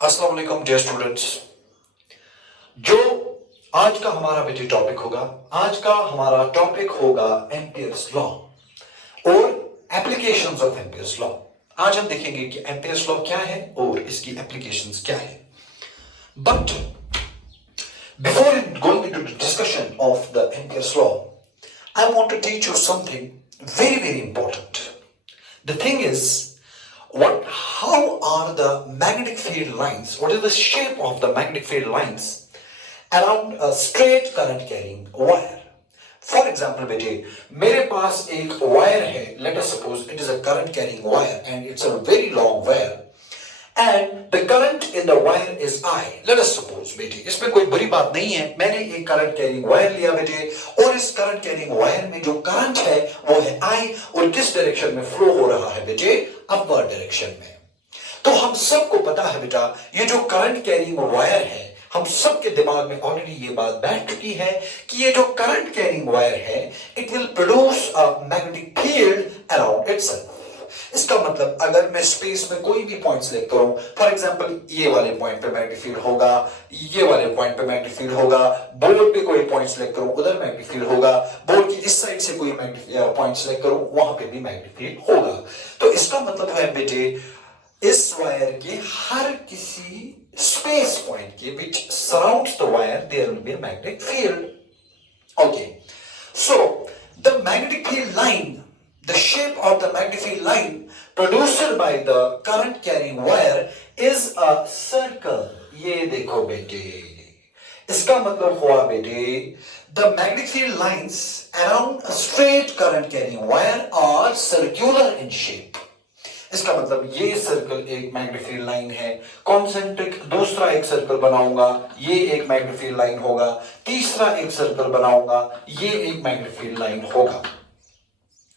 अस्सलाम वालेकुम dear students. जो आज का हमारा बेटे टॉपिक होगा, आज का हमारा टॉपिक होगा एम्पियर्स लॉ और एप्लीकेशंस ऑफ एम्पियर्स लॉ। आज हम देखेंगे कि एम्पियर्स लॉ क्या है और इसकी एप्लीकेशंस क्या है। But before going into the discussion of the Ampere's law, I want to teach you something very very important. The thing is, how are the magnetic field lines, what is the shape of the magnetic field lines around a straight current carrying wire? For example बेटे, मेरे पास एक wire है, let us suppose it is a current carrying wire and it's a very long wire and the current in the wire is I. Let us suppose बेटे, इसमें कोई बड़ी बात नहीं है, मैंने एक करंट कैरिंग वायर लिया बेटे और इस करंट कैरिंग वायर में जो करंट है वो है I और किस डायरेक्शन में फ्लो हो रहा है बेटे, अपवर्ड डायरेक्शन में। तो हम सबको पता है बेटा, ये जो करंट कैरिंग वायर है, हम सबके दिमाग में ऑलरेडी ये बात बैठ चुकी है कि ये जो करंट कैरिंग वायर है, it will produce a magnetic field around itself. इसका मतलब अगर मैं स्पेस में कोई भी पॉइंट सिलेक्ट करूं, फॉर एग्जांपल ये वाले पॉइंट पे मैग्नेटिक फील्ड होगा, ये वाले पॉइंट पे मैग्नेटिक फील्ड होगा, बोर्ड पे कोई पॉइंट सिलेक्ट करूं उधर मैग्नेटिक फील्ड होगा, बोर्ड की इस साइड से कोई मैग्नेटिक पॉइंट सिलेक्ट करूं वहां पे भी मैग्नेटिक फील्ड होगा। तो इसका मतलब है बेटे, इस वायर के हर किसी स्पेस पॉइंट के which surrounds the wire there will be a magnetic field. Okay, so the magnetic field line, the shape of the magnetic field line produced by the current carrying wire is a circle. ये देखो बेटे, इसका मतलब हुआ बेटे, the magnetic field lines around a straight current carrying wire are circular in shape. इसका मतलब ये सर्कल एक मैग्नेटिक फील्ड लाइन है, कॉन्सेंट्रिक दूसरा एक सर्कल बनाऊंगा, ये एक मैग्नेटिक फील्ड लाइन होगा, तीसरा एक सर्कल बनाऊंगा, ये एक मैग्नेटिक फील्ड लाइन होगा।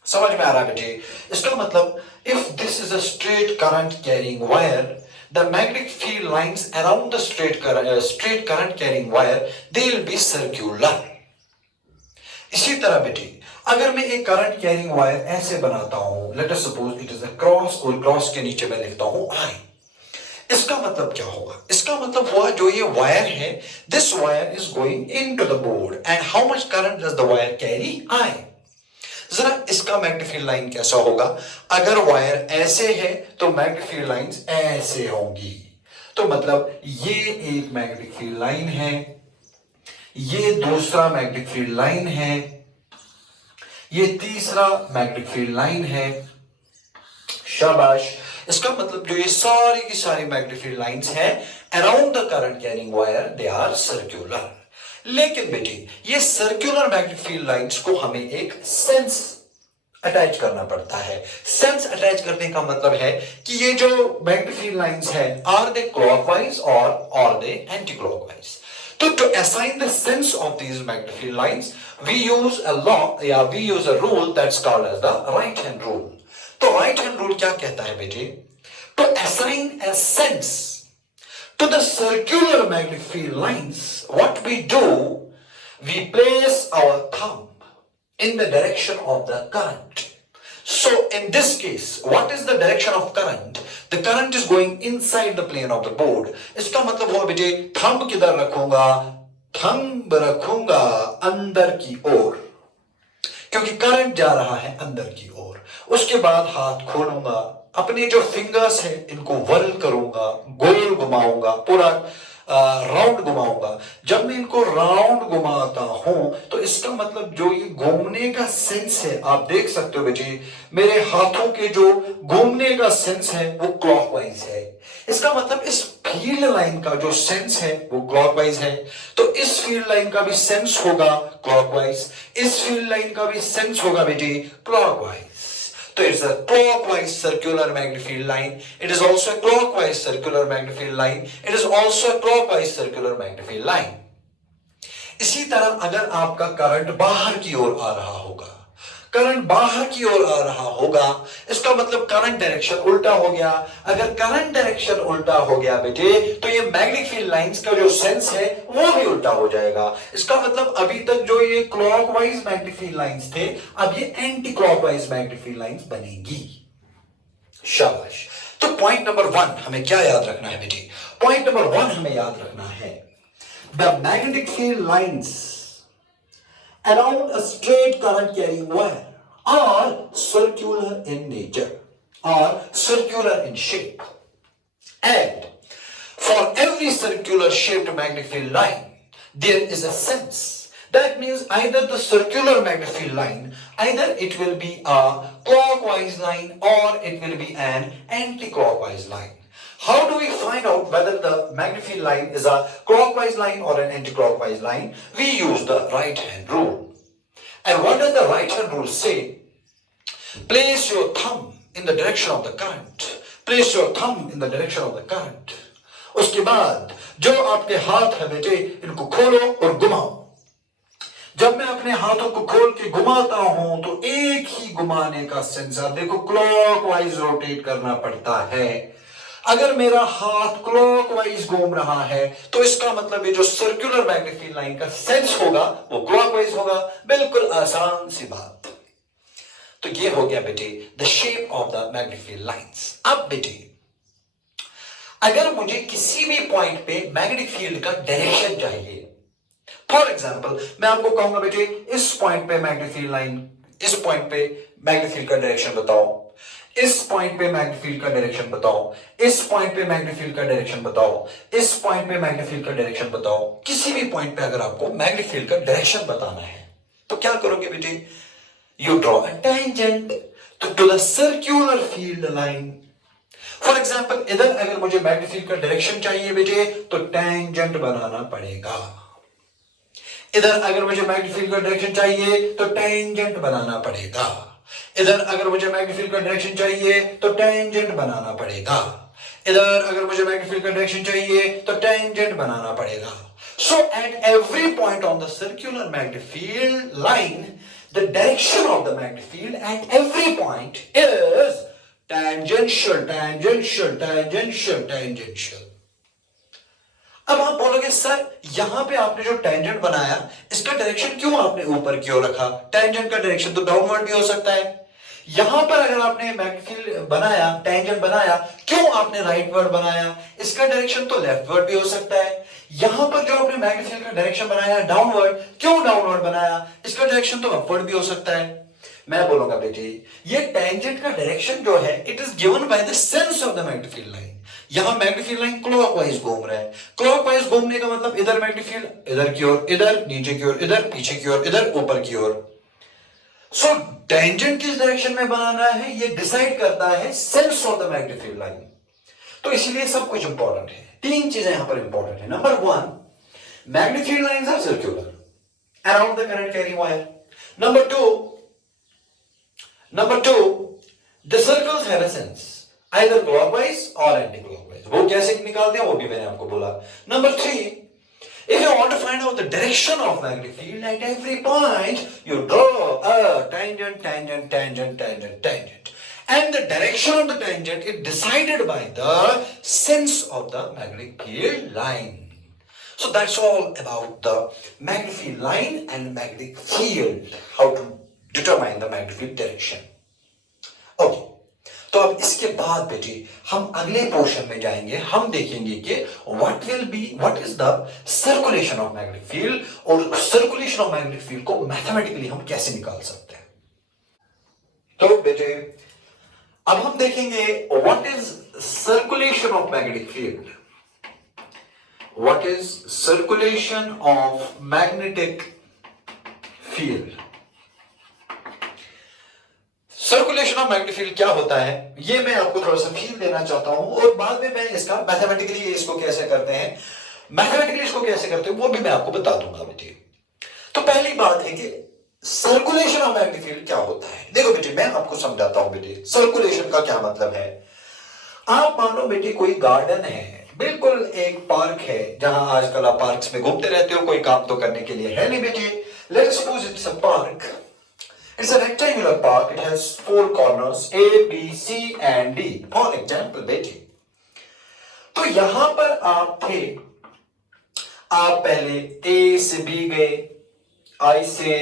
समझ में आ रहा है बेटे? इसका मतलब if this is a straight current carrying wire, the magnetic field lines around the straight current carrying wire they will be circular. इसी तरह बेटे, अगर मैं एक करंट कैरिंग वायर ऐसे बनाता हूं, late us suppose it is a cross और क्रॉस के नीचे मैं लिखता हूं आई, इसका मतलब क्या होगा? इसका मतलब हुआ जो ये वायर है, this wire is going into the board and how much current does the wire carry? I. जरा इसका मैग्नेटिक फील्ड लाइन कैसा होगा? अगर वायर ऐसे है तो मैग्नेटिक फील्ड लाइंस ऐसे होंगी। तो मतलब ये एक मैग्नेटिक फील्ड लाइन है, ये दूसरा मैग्नेटिक फील्ड लाइन है, ये तीसरा मैग्नेटिक फील्ड लाइन है। शाबाश। इसका मतलब जो ये सारी की सारी मैग्नेटिक फील्ड लाइंस हैं around the current carrying wire, they are circular. लेकिन बेटे, ये सर्कुलर मैग्नेटिक फील्ड लाइंस को हमें एक सेंस अटैच करना पड़ता है। सेंस अटैच करने का मतलब है कि ये जो मैग्नेटिक फील्ड लाइंस हैं, आर दे क्लॉकवाइज और are they anti clockwise? To assign the sense of these magnetic field lines, we use a law, we use a rule that's called as the right hand rule. तो right hand rule क्या कहता है बेटे? To assign a sense to the circular magnetic field lines, what we do, we place our thumb in the direction of the current. So in this case, what is the direction of current? The current is going inside the plane of the board. इसका मतलब हुआ बेटे, thumb किधर रखूंगा? Thumb रखूंगा अंदर की ओर, क्योंकि करंट जा रहा है अंदर की ओर। उसके बाद हाथ खोलूंगा, अपने जो फिंगर्स हैं इनको वर्ल करूंगा, गोल घुमाऊंगा, पूरा राउंड घुमाऊंगा। जब मैं इनको राउंड घुमाता हूं तो इसका मतलब जो ये घूमने का सेंस है, आप देख सकते हो बेटे, मेरे हाथों के जो घूमने का सेंस है वो क्लॉकवाइज है। इसका मतलब इस फील्ड लाइन का जो सेंस है वो क्लॉकवाइज है, तो इस फील्ड लाइन का भी सेंस होगा क्लॉकवाइज, इस फील्ड लाइन का भी सेंस होगा बेटे clockwise. So it's a clockwise circular magnetic field line. It is also a clockwise circular magnetic field line. It is also a clockwise circular magnetic field line. इसी तरह अगर आपका current बाहर की ओर आ रहा होगा, करंट बाहर की ओर आ रहा होगा, इसका मतलब करंट डायरेक्शन उल्टा हो गया। अगर करंट डायरेक्शन उल्टा हो गया बेटे, तो ये मैग्नेटिक फील्ड लाइंस का जो सेंस है वो भी उल्टा हो जाएगा। इसका मतलब अभी तक जो ये क्लॉकवाइज मैग्नेटिक फील्ड लाइंस थे, अब ये anti clockwise magnetic field lines बनेगी। शाबाश। तो पॉइंट नंबर 1 हमें क्या याद रखना है बेटी? पॉइंट नंबर 1 हमें याद रखना है, the magnetic field lines around a straight current carrying wire are circular in nature, or circular in shape, and for every circular shaped magnetic field line there is a sense. That means either the circular magnetic field line, either it will be a clockwise line or it will be an anti-clockwise line. How do we find out whether the magnetic field line is a clockwise line or an anti-clockwise line? We use the right hand rule. And what does the right hand rule say? Place your thumb in the direction of the current. Place your thumb in the direction of the current. उसके बाद जो आपके हाथ है बेटे, इनको खोलो और घुमाओ। जब मैं अपने हाथों को खोल के घुमाता हूं तो एक ही घुमाने का सेंसर, देखो क्लॉकवाइज रोटेट करना पड़ता है। अगर मेरा हाथ क्लॉकवाइज घूम रहा है तो इसका मतलब ये जो सर्कुलर मैग्नेटिक फील्ड लाइन का सेंस होगा वो क्लॉकवाइज होगा। बिल्कुल आसान सी बात। तो ये हो गया बेटे the shape of the magnetic field lines. अब बेटे अगर मुझे किसी भी पॉइंट पे मैग्नेटिक फील्ड का डायरेक्शन चाहिए, फॉर एग्जाम्पल मैं आपको कहूंगा बेटे इस पॉइंट पे मैग्नेटिक फील्ड लाइन, इस पॉइंट पे मैग्नेटिक फील्ड का डायरेक्शन बताओ, इस पॉइंट पे मैग्नेटिक फील्ड का डायरेक्शन बताओ, इस पॉइंट पे मैग्नेटिक फील्ड का डायरेक्शन बताओ, इस पॉइंट पे मैग्नेटिक फील्ड का डायरेक्शन बताओ। किसी भी पॉइंट पे अगर आपको मैग्नेटिक फील्ड का डायरेक्शन बताना है तो क्या करोगे बेटे? You draw a tangent to the circular field line. For example इधर अगर मुझे मैग्नेटिक फील्ड का डायरेक्शन चाहिए बेटे तो टेंजेंट बनाना पड़ेगा। इधर अगर मुझे मैग्नेटिक फील्ड का डायरेक्शन चाहिए तो टेंजेंट बनाना पड़ेगा। इधर अगर मुझे मैग्नेटिक फील्ड का डायरेक्शन चाहिए तो टेंजेंट बनाना पड़ेगा। इधर अगर मुझे मैग्नेटिक फील्ड का डायरेक्शन चाहिए तो टेंजेंट बनाना पड़ेगा। So at every point on the circular magnetic field line the direction of the magnetic field at every point is tangential, tangential, tangential, tangential. अब आप बोलोगे सर यहां पे आपने जो टेंजेंट बनाया इसका डायरेक्शन क्यों आपने ऊपर की ओर रखा? टेंजेंट का डायरेक्शन तो डाउनवर्ड भी हो सकता है। यहां पर अगर आपने मैग्नेटिक फील्ड बनाया, टेंजेंट बनाया, क्यों आपने राइटवर्ड बनाया? इसका डायरेक्शन तो लेफ्टवर्ड भी हो सकता है। यहां पर जो आपने मैग्नेटिक फील्ड का डायरेक्शन बनाया डाउनवर्ड, क्यों डाउनवर्ड बनाया? इसका डायरेक्शन तो अपवर्ड भी हो सकता है। मैं बोलूंगा बेटे ये टेंजेंट का डायरेक्शन जो है it is given by the sense of the magnetic field line. यहां मैग्नेटिक फील्ड लाइन क्लॉकवाइज घूम रहा है। क्लॉकवाइज घूमने का मतलब इधर मैग्नेटिक फील्ड इधर की ओर, इधर नीचे की ओर, इधर पीछे की ओर, इधर ऊपर की ओर। सो टेंजेंट किस डायरेक्शन में बनाना है ये डिसाइड करता है sense of the magnetic field line. तो इसीलिए सब कुछ इंपॉर्टेंट है। तीन चीजें यहां पर इंपॉर्टेंट है। Number 1, magnetic field lines are circular around the current carrying wire. Number 2, the circles have a sense, either clockwise or anti-clockwise. वो कैसे निकालते हैं वो भी मैंने आपको बोला। Number 3, if you want to find out the direction of magnetic field at every point, you draw a tangent, tangent, tangent, tangent, tangent. And the direction of the tangent is decided by the sense of the magnetic field line. So that's all about the magnetic field line and magnetic field. How to determine the magnetic field direction. Okay, तो अब इसके बाद बेटे हम अगले portion में जाएंगे। हम देखेंगे कि what is the circulation of magnetic field और सर्कुलेशन ऑफ मैग्नेटिक फील्ड को मैथमेटिकली हम कैसे निकाल सकते हैं। तो बेटे अब हम देखेंगे what is circulation of magnetic field. What is circulation of magnetic field. Circulation of magnetic field क्या होता है ये मैं आपको थोड़ा सा फील देना चाहता हूं और बाद में मैं इसका मैथमेटिकली इसको कैसे करते हैं वो भी मैं आपको बता दूंगा बेटे। तो पहली बात है कि सर्कुलेशन ऑफ मैग्नेटिक फील्ड क्या होता है। देखो बेटे मैं आपको समझाता हूं बेटे सर्कुलेशन का क्या मतलब है। आप मानो बेटे कोई गार्डन है, बिल्कुल एक पार्क है जहां आजकल आप पार्क्स में घूमते रहते हो, कोई काम तो करने के लिए है नहीं बेटे। Let's suppose it's a park. It's a rectangular park. It has 4 corners A, B, C and D. For example, बेटे तो यहां पर आप थे, आप पहले A से B गए, I से,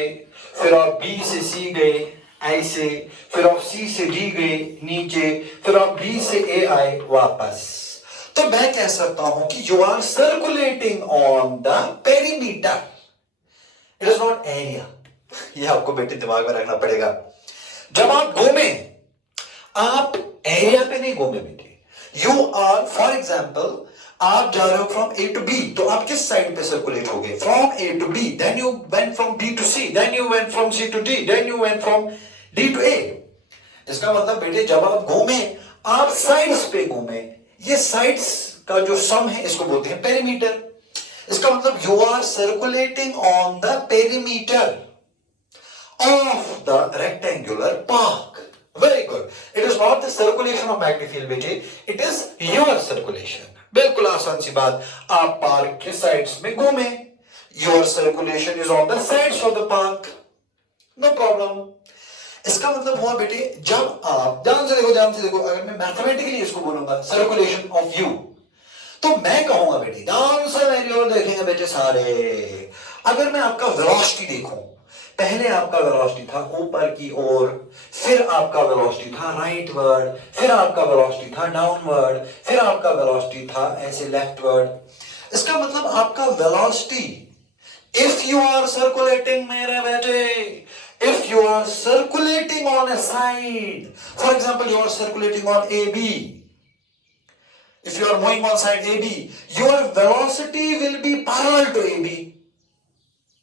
फिर आप B से C गए ऐसे, फिर आप सी से डी गए नीचे, फिर आप डी से ए आए वापस। तो मैं कह सकता हूं कि you are circulating on the perimeter, it is not area. ये आपको बेटे दिमाग में रखना पड़ेगा। जब आप घूमे, आप एरिया पे नहीं घूमे बेटे। यू आर, फॉर एग्जाम्पल, आप जा रहे हो फ्रॉम ए टू बी, तो आप किस साइड पे सर्कुलेट हो गए? From A to B, then you went from B to C, then you went from C to D, then you went from D to A. इसका मतलब बेटे जब आप घूमे, आप साइड्स पे घूमे। ये साइड्स का जो सम है इसको बोलते हैं पेरीमीटर। इसका मतलब you are circulating on the perimeter of the rectangular park. Very good. It is not the circulation of magnetic field बेटे, इट इज योर सर्कुलेशन। बिल्कुल आसान सी बात। आप पार्क के साइड्स में घूमे, your circulation is on the sides of the park, no problem. इसका मतलब हुआ बेटे, जब आप ध्यान से देखो, ध्यान से देखो, अगर मैं मैथमेटिकली इसको बोलूंगा सर्कुलेशन ऑफ यू, तो मैं कहूंगा बेटे, ध्यान से मेरी ओर देखेंगे बेटे सारे। अगर मैं आपका वेलोसिटी देखूं, पहले आपका वेलोसिटी था ऊपर की ओर, फिर आपका वेलोसिटी था राइटवर्ड, फिर आपका वेलोसिटी था डाउनवर्ड, फिर आपका वेलोसिटी था ऐसे लेफ्टवर्ड। इसका मतलब आपका velocity, if you are circulating मेरे बेटे, if you are circulating on a side, for example you are circulating on AB, if you are moving on side AB, your velocity will be parallel to AB.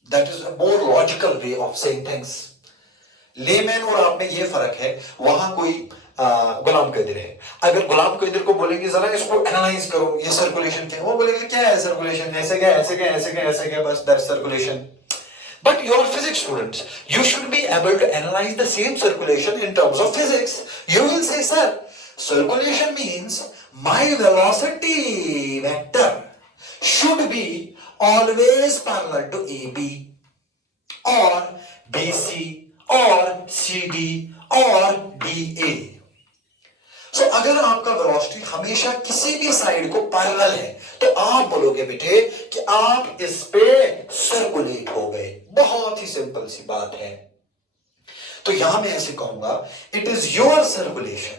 That is a more logical way of saying things. Layman और आप में ये फर्क है, वहां कोई गुलाम कदर है। अगर गुलाम कदर को बोलेंगे जरा इसको एनालाइज करो, ये सर्कुलेशन क्या है, वो बोलेगा क्या है सर्कुलेशन, ऐसे क्या ऐसे क्या ऐसे क्या ऐसे क्या, बस that's circulation. But you are physics students. You should be able to analyze the same circulation in terms of physics. You will say, sir, circulation means my velocity vector should be always parallel to AB or BC or CD or DA. So, अगर आपका velocity हमेशा किसी भी side को parallel है, तो आप बोलोगे बेटे कि आप इस पे सर्कुलेट हो गए। बहुत ही सिंपल सी बात है। तो यहां मैं ऐसे कहूंगा, it is your circulation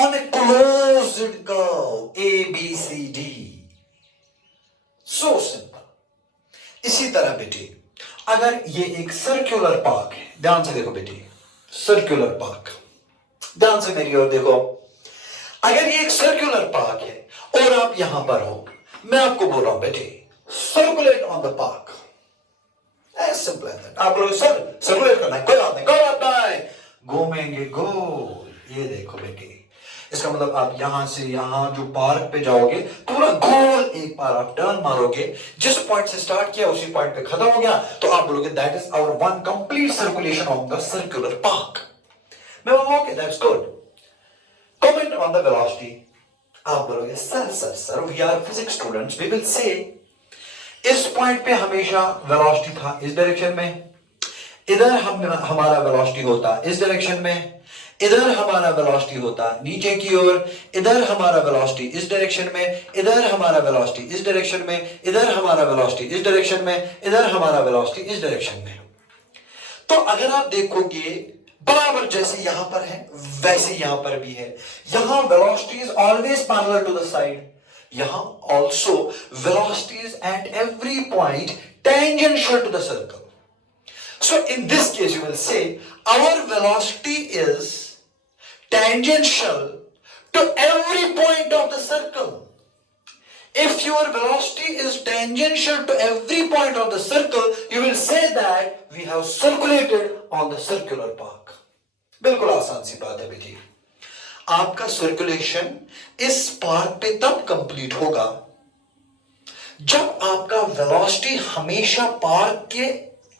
on a closed curve A B C D. So simple. इसी तरह बेटे, अगर ये एक सर्कुलर पार्क है, ध्यान से देखो बेटे, सर्कुलर पार्क, ध्यान से मेरी ओर देखो। अगर ये एक सर्कुलर पार्क है और आप यहां पर हो, मैं आपको बोल रहा हूं बेटे circulate on the park, as simple as that. आप लोग सर सर्कुलेट करना है, कोई बात नहीं, कोई बात नहीं, घूमेंगे गोल। ये देखो बेटे, इसका मतलब आप यहां से यहां जो पार्क पे जाओगे, पूरा गोल एक बार आप टर्न मारोगे, जिस पॉइंट से स्टार्ट किया उसी पॉइंट पे खत्म हो गया, तो आप बोलोगे that is our one complete circulation of the circular park. मैं बोलूंगा okay that's good, comment on the velocity. आप बोलोगे sir sir sir we are physics students, we will say इस पॉइंट पे हमेशा वेलोसिटी था इस डायरेक्शन में, इधर हमारा वेलोसिटी होता इस डायरेक्शन में, इधर हमारा वेलोसिटी होता नीचे की ओर, इधर हमारा वेलोसिटी इस डायरेक्शन में, इधर हमारा वेलोसिटी इस डायरेक्शन में, इधर हमारा वेलोसिटी इस डायरेक्शन में, इधर हमारा वेलोसिटी इस डायरेक्शन में। तो अगर आप देखोगे बराबर जैसे यहां पर है वैसे यहां पर भी है। यहां velocity is always parallel to the side, यहां also velocity is at every point tangential to the circle. So in this case you will say our velocity is tangential to every point of the circle. If your velocity is tangential to every point of the circle, you will say that we have circulated on the circular path. बिल्कुल आसान सी बात है बेटी। आपका circulation इस park पे तब complete होगा जब आपका वेलोसिटी हमेशा पार्क के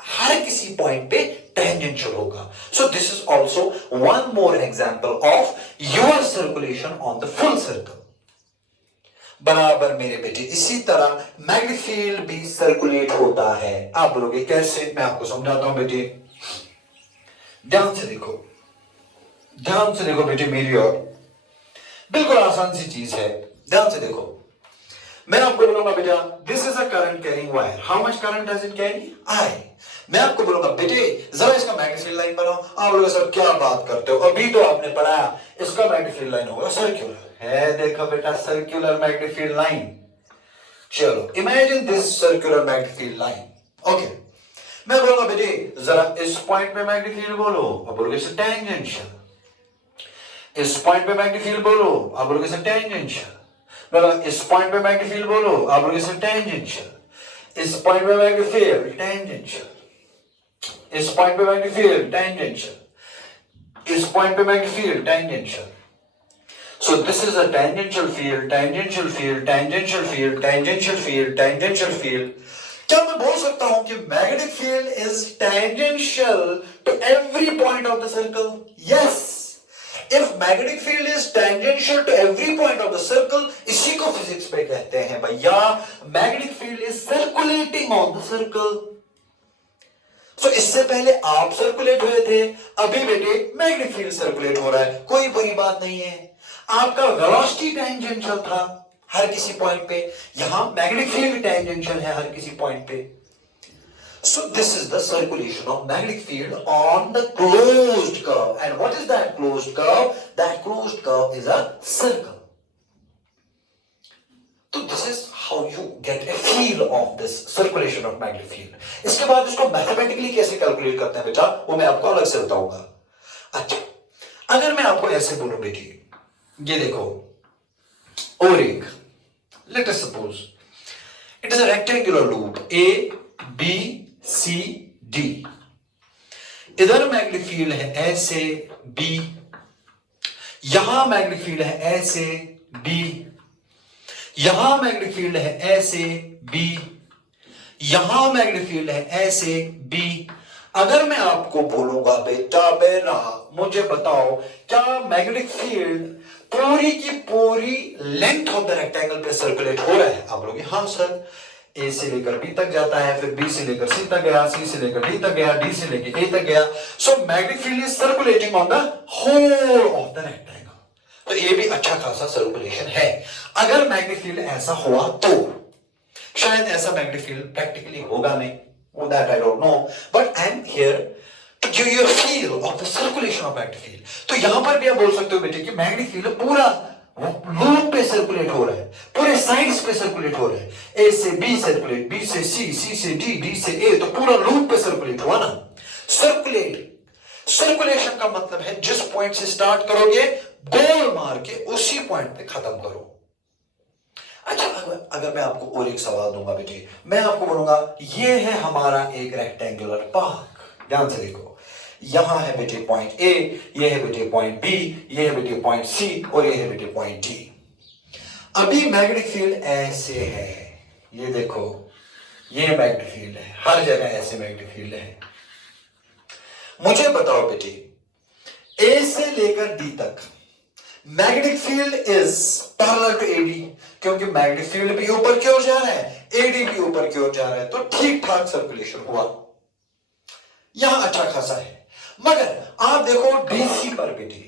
हर किसी पॉइंट पे टेंजेंशियल होगा। सो this is also one more example of your circulation on the full circle. बराबर मेरे बेटे इसी तरह मैग्नेटिक फील्ड भी सर्कुलेट होता है। आप बोलोगे कैसे, मैं आपको समझाता हूं बेटे, ध्यान से देखो, ध्यान से देखो बेटे मेरी ओर, बिल्कुल आसान सी चीज है, ध्यान से देखो। मैं आपको बोलूंगा बेटा this is a current carrying wire, how much current does it carry? I. मैं आपको बोलूंगा बेटे जरा इसका मैग्नेटिक फील्ड लाइन बनाओ। आप लोग सर क्या बात करते हो, अभी तो आपने पढ़ाया इसका मैग्नेटिक फील्ड लाइन होगा सर्कुलर है। देखो बेटा सर्कुलर मैग्नेटिक फील्ड लाइन, चलो imagine this circular magnetic field line. Okay, मैं बोलूंगा बेटे जरा इस पॉइंट पे मैग्नेटिक फील्ड बोलो, अब बोलोगे सर टेंजेंशियल। इस पॉइंट पे मैग्नेटिक फील्ड बोलो, आप बोलोगे सर टेंजेंशियल। इस पॉइंट पे मैग्नेटिक फील्ड बोलो, आप बोलोगे सर टेंजेंशियल। इस पॉइंट पे मैग्नेटिक फील्ड टेंजेंशियल। इस पॉइंट पे मैग्नेटिक फील्ड टेंजेंशियल। इस पॉइंट पे magnetic field tangential. So this is a tangential field, tangential field, tangential field, tangential field, tangential field. क्या मैं बोल सकता हूं कि magnetic field is tangential to every point of the circle? Yes. If magnetic field is tangential to every point of the circle, इसी को physics पे कहते हैं भैया magnetic field is circulating on the circle. तो इससे पहले आप सर्कुलेट हुए थे, अभी बेटे मैग्नेटिक फील्ड सर्कुलेट हो रहा है, कोई बुरी बात नहीं है। आपका वेलोसिटी टेंजेंशियल था हर किसी पॉइंट पे, यहां मैग्नेटिक फील्ड टेंजेंशियल है हर किसी पॉइंट पे। So this is the circulation of magnetic field on the closed curve. And what is that closed curve? That closed curve is a circle. तो this is how you get a feel of this circulation of magnetic field. इसके बाद इसको mathematically कैसे calculate करते हैं बेटा, वो मैं आपको अलग से बताऊंगा। अच्छा, अगर मैं आपको ऐसे बोलूं बेटी, ये देखो और एक, let us suppose it is a rectangular loop A B C D. इधर मैग्नेटिक फील्ड है ऐसे बी, यहां मैग्नेटिक फील्ड है ऐसे बी, यहां मैग्नेटिक फील्ड है ऐसे बी, यहां मैग्नेटिक फील्ड है ऐसे बी। अगर मैं आपको बोलूंगा बेटा बेरा मुझे बताओ क्या मैग्नेटिक फील्ड पूरी की पूरी लेंथ ऑफ द रेक्टेंगल पे सर्कुलेट हो रहा है? आप बोलोगे हाँ सर, ए से लेकर बी तक जाता है, फिर बी से लेकर सी तक गया, सी से लेकर डी तक गया, डी से लेकर ए तक गया। So magnetic field is circulating on the whole of the rectangle. तो ये भी अच्छा खासा सर्कुलेशन है। अगर मैग्नेटिक फील्ड ऐसा हुआ तो, शायद ऐसा मैग्नेटिक फील्ड प्रैक्टिकली होगा नहीं, that I don't know, but I am here to give you a feel of the circulation of magnetic field. तो यहां पर भी आप बोल सकते हो बेटे कि मैग्नेटिक फील्ड पूरा लूप पे सर्कुलेट हो रहा है, पूरे साइड्स पे सर्कुलेट हो रहा है, ए से बी सर्कुलेट, बी से सी, सी से डी, डी से ए, तो पूरा लूप पे सर्कुलेट हुआ ना। सर्कुलेट, सर्कुलेशन का मतलब है जिस पॉइंट से स्टार्ट करोगे गोल मार के उसी पॉइंट पे खत्म करो। अच्छा, अगर मैं आपको और एक सवाल दूंगा बेटे, मैं आपको बोलूंगा ये है हमारा एक रेक्टेंगुलर पार्क, ध्यान से देखो, यहां है बेटे पॉइंट ए, ये है बेटे पॉइंट बी, ये है बेटे पॉइंट सी और ये है बेटे पॉइंट डी। अभी मैग्नेटिक फील्ड ऐसे है, ये देखो ये मैग्नेटिक फील्ड है, हर जगह ऐसे मैग्नेटिक फील्ड है। मुझे बताओ बेटे ए से लेकर डी तक magnetic field is parallel to AD, क्योंकि मैग्नेटिक फील्ड भी ऊपर की ओर जा रहा है, एडी भी ऊपर की ओर जा रहा है, तो ठीक ठाक सर्कुलेशन हुआ, यहां अच्छा खासा है। मगर आप देखो डीसी पर बेटे,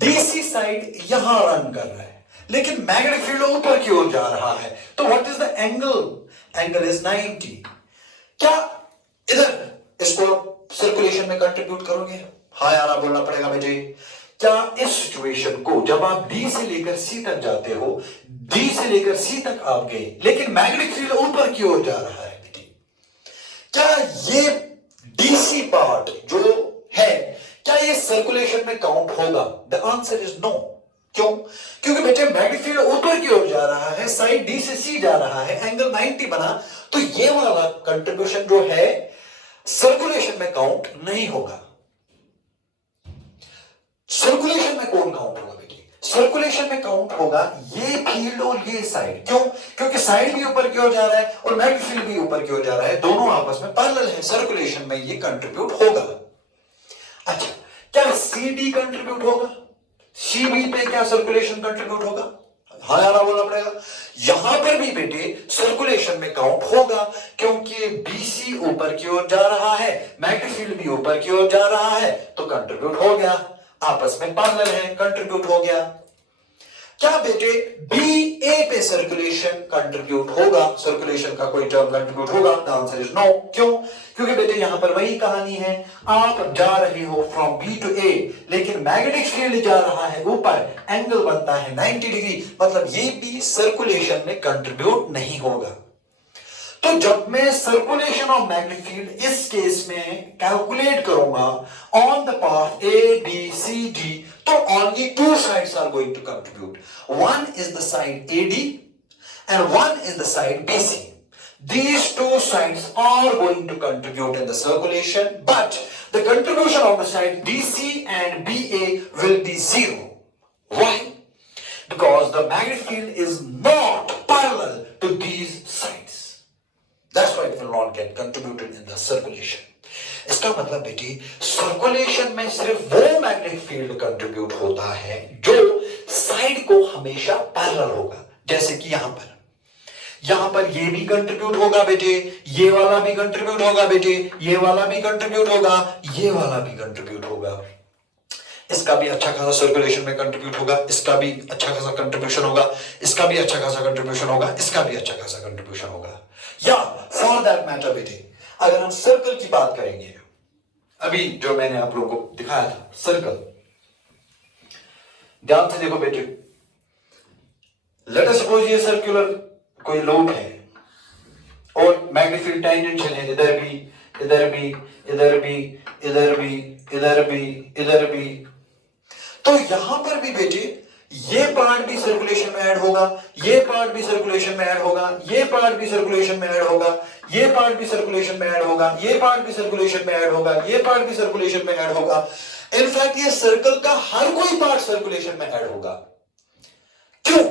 डीसी साइड यहां रन कर रहा है, लेकिन मैग्नेटिक फील्ड ऊपर की ओर जा रहा है, तो what is the angle? Angle is 90। क्या इधर इसको सर्कुलेशन में कंट्रीब्यूट करोगे? हाँ यार आप बोलना पड़ेगा बेटे। क्या इस सिचुएशन को जब आप डी से लेकर सी तक जाते हो, डी से लेकर सी तक आप गए, लेकिन मैग्नेटिक फील्ड ऊपर की ओर जा रहा है बेटे, क्या ये डीसी पार्ट जो है क्या ये सर्कुलेशन में काउंट होगा? The answer is no. क्यों? क्योंकि बेटे मैग्नेटिक फील्ड ऊपर की ओर जा रहा है, साइड डी से सी जा रहा है, एंगल 90 बना, तो ये वाला कंट्रीब्यूशन जो है सर्कुलेशन में काउंट नहीं होगा। सर्कुलेशन में कौन काउंट होगा बेटे? सर्कुलेशन में काउंट होगा ये फील्ड और ये साइड। क्यों? क्योंकि साइड भी ऊपर की ओर जा रहा है और मैग्नेटिक फील्ड भी ऊपर की ओर जा रहा है, दोनों आपस में पैरेलल है, सर्कुलेशन में ये कंट्रीब्यूट होगा। अच्छा, क्या सी डी कंट्रीब्यूट होगा? सी बी पे क्या सर्कुलेशन कंट्रीब्यूट होगा? हाँ यार बोलना पड़ेगा। यहां पर भी बेटे सर्कुलेशन में काउंट होगा, क्योंकि बीसी ऊपर की ओर जा रहा है, मैग्नेटिक फील्ड भी ऊपर की ओर जा रहा है, तो कंट्रीब्यूट हो गया, आपस में पैरेलल है, कंट्रीब्यूट हो गया। क्या बेटे बी ए पे से सर्कुलेशन कंट्रीब्यूट होगा, सर्कुलेशन का कोई टर्म कंट्रीब्यूट होगा? The answer is no. क्यों? क्योंकि बेटे यहां पर वही कहानी है, आप जा रहे हो फ्रॉम बी टू ए, लेकिन मैग्नेटिक फील्ड जा रहा है ऊपर, एंगल बनता है 90 डिग्री, मतलब ये भी सर्कुलेशन में कंट्रीब्यूट नहीं होगा। तो जब मैं सर्कुलेशन ऑफ मैग्नेटिक फील्ड इस केस में कैलकुलेट करूंगा on the path A B C D, तो only two sides are going to contribute, one is the side A D and one is the side B C. These two sides are going to contribute in the circulation, but the contribution of the side DC and BA will be zero. Why? Because the magnetic field is not parallel to these sides. That's why it will not get contributed in the circulation. इसका मतलब बेटी circulation में सिर्फ वो magnetic field contribute होता है जो side को हमेशा पैरेलल होगा. जैसे कि यहां पर ये भी कंट्रीब्यूट होगा बेटे, ये वाला भी कंट्रीब्यूट होगा बेटे, ये वाला भी कंट्रीब्यूट होगा, ये वाला भी कंट्रीब्यूट होगा. इसका भी अच्छा खासा सर्कुलेशन में कंट्रीब्यूट होगा, इसका भी अच्छा खासा कंट्रीब्यूशन होगा, इसका भी अच्छा खासा कंट्रीब्यूशन होगा, इसका भी अच्छा खासा कंट्रीब्यूशन होगा. या फॉर दैट मैटर बेटे, अगर हम सर्कल की बात करेंगे, अभी जो मैंने आप लोगों को दिखाया था सर्कल, ध्यान से देखो बेटे. लेट अस सपोज ये सर्कुलर कोई लूप है और मैग्नेटिक फील्ड टेंजेंशियल है, इधर भी, इधर भी, इधर भी, इधर भी, इधर भी, इधर भी. तो यहां पर भी बेटे ये पार्ट भी सर्कुलेशन में ऐड होगा, ये पार्ट भी सर्कुलेशन में ऐड होगा, ये पार्ट भी सर्कुलेशन में ऐड होगा, ये पार्ट भी सर्कुलेशन में ऐड होगा, ये पार्ट भी सर्कुलेशन में ऐड होगा, ये पार्ट भी सर्कुलेशन में ऐड होगा. इनफैक्ट ये सर्कल का हर कोई पार्ट सर्कुलेशन में ऐड होगा. क्यों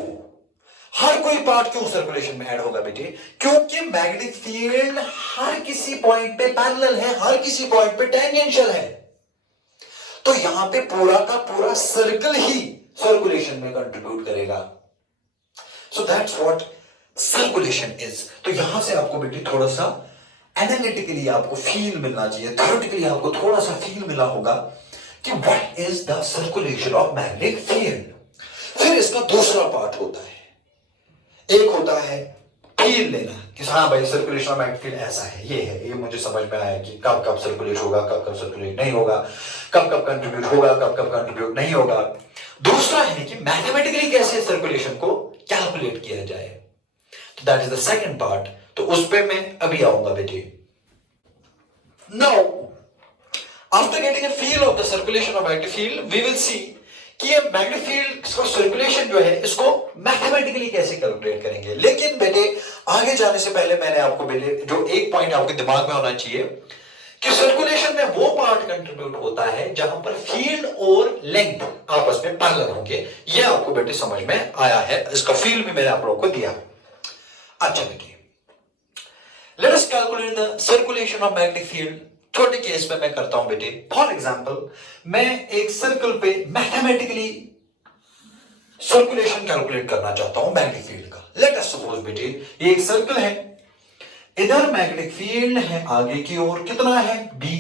हर कोई पार्ट क्यों सर्कुलेशन में ऐड होगा बेटे? क्योंकि मैग्नेटिक फील्ड हर किसी पॉइंट पे पैरेलल है, हर किसी पॉइंट पे टेंजेंशियल है. तो यहां पे पूरा का पूरा सर्कल ही सर्कुलेशन में कंट्रीब्यूट करेगा. So that's what circulation is. तो यहां से आपको बेटे थोड़ा सा एनालिटिकली आपको फील मिलना चाहिए, थ्योरेटिकली आपको थोड़ा सा फील मिला होगा कि what is the circulation of magnetic field. फिर इसका दूसरा पार्ट होता है, एक होता है फील लेना कि हाँ भाई सर्कुलेशन ऑफ मैग्नेटिक फील्ड ऐसा है, ये मुझे समझ में आया कि कब कब सर्कुलेट होगा, कब कब सर्कुलेट नहीं होगा, कब कब कंट्रीब्यूट होगा, कब कब कंट्रीब्यूट नहीं होगा. दूसरा है कि मैथमेटिकली कैसे सर्कुलेशन को कैलकुलेट किया जाए. तो that is the second part. तो उस पे मैं अभी आऊंगा बेटे. Now after getting a feel of the circulation of magnetic field we will see कि ये मैग्नेटिक फील्ड का सर्कुलेशन जो है इसको मैथमेटिकली कैसे कैलकुलेट करेंगे. लेकिन बेटे आगे जाने से पहले मैंने आपको बेटे जो एक पॉइंट आपके दिमाग में होना चाहिए कि सर्कुलेशन में वो पार्ट कंट्रीब्यूट होता है जहां पर फील्ड और लेंथ आपस में पैरेलल होंगे. ये आपको बेटे समझ में आया है, इसका फील्ड भी मैंने आप लोगों को दिया. अच्छा बेटे, let us calculate the circulation of magnetic field. छोटे केस में मैं करता हूं बेटे. फॉर एग्जांपल मैं एक सर्कल पे मैथमेटिकली सर्कुलेशन कैलकुलेट करना चाहता हूं मैग्नेटिक फील्ड का. लेट अस सपोज बेटे ये एक सर्कल है, इधर मैग्नेटिक फील्ड है आगे की ओर, कितना है बी.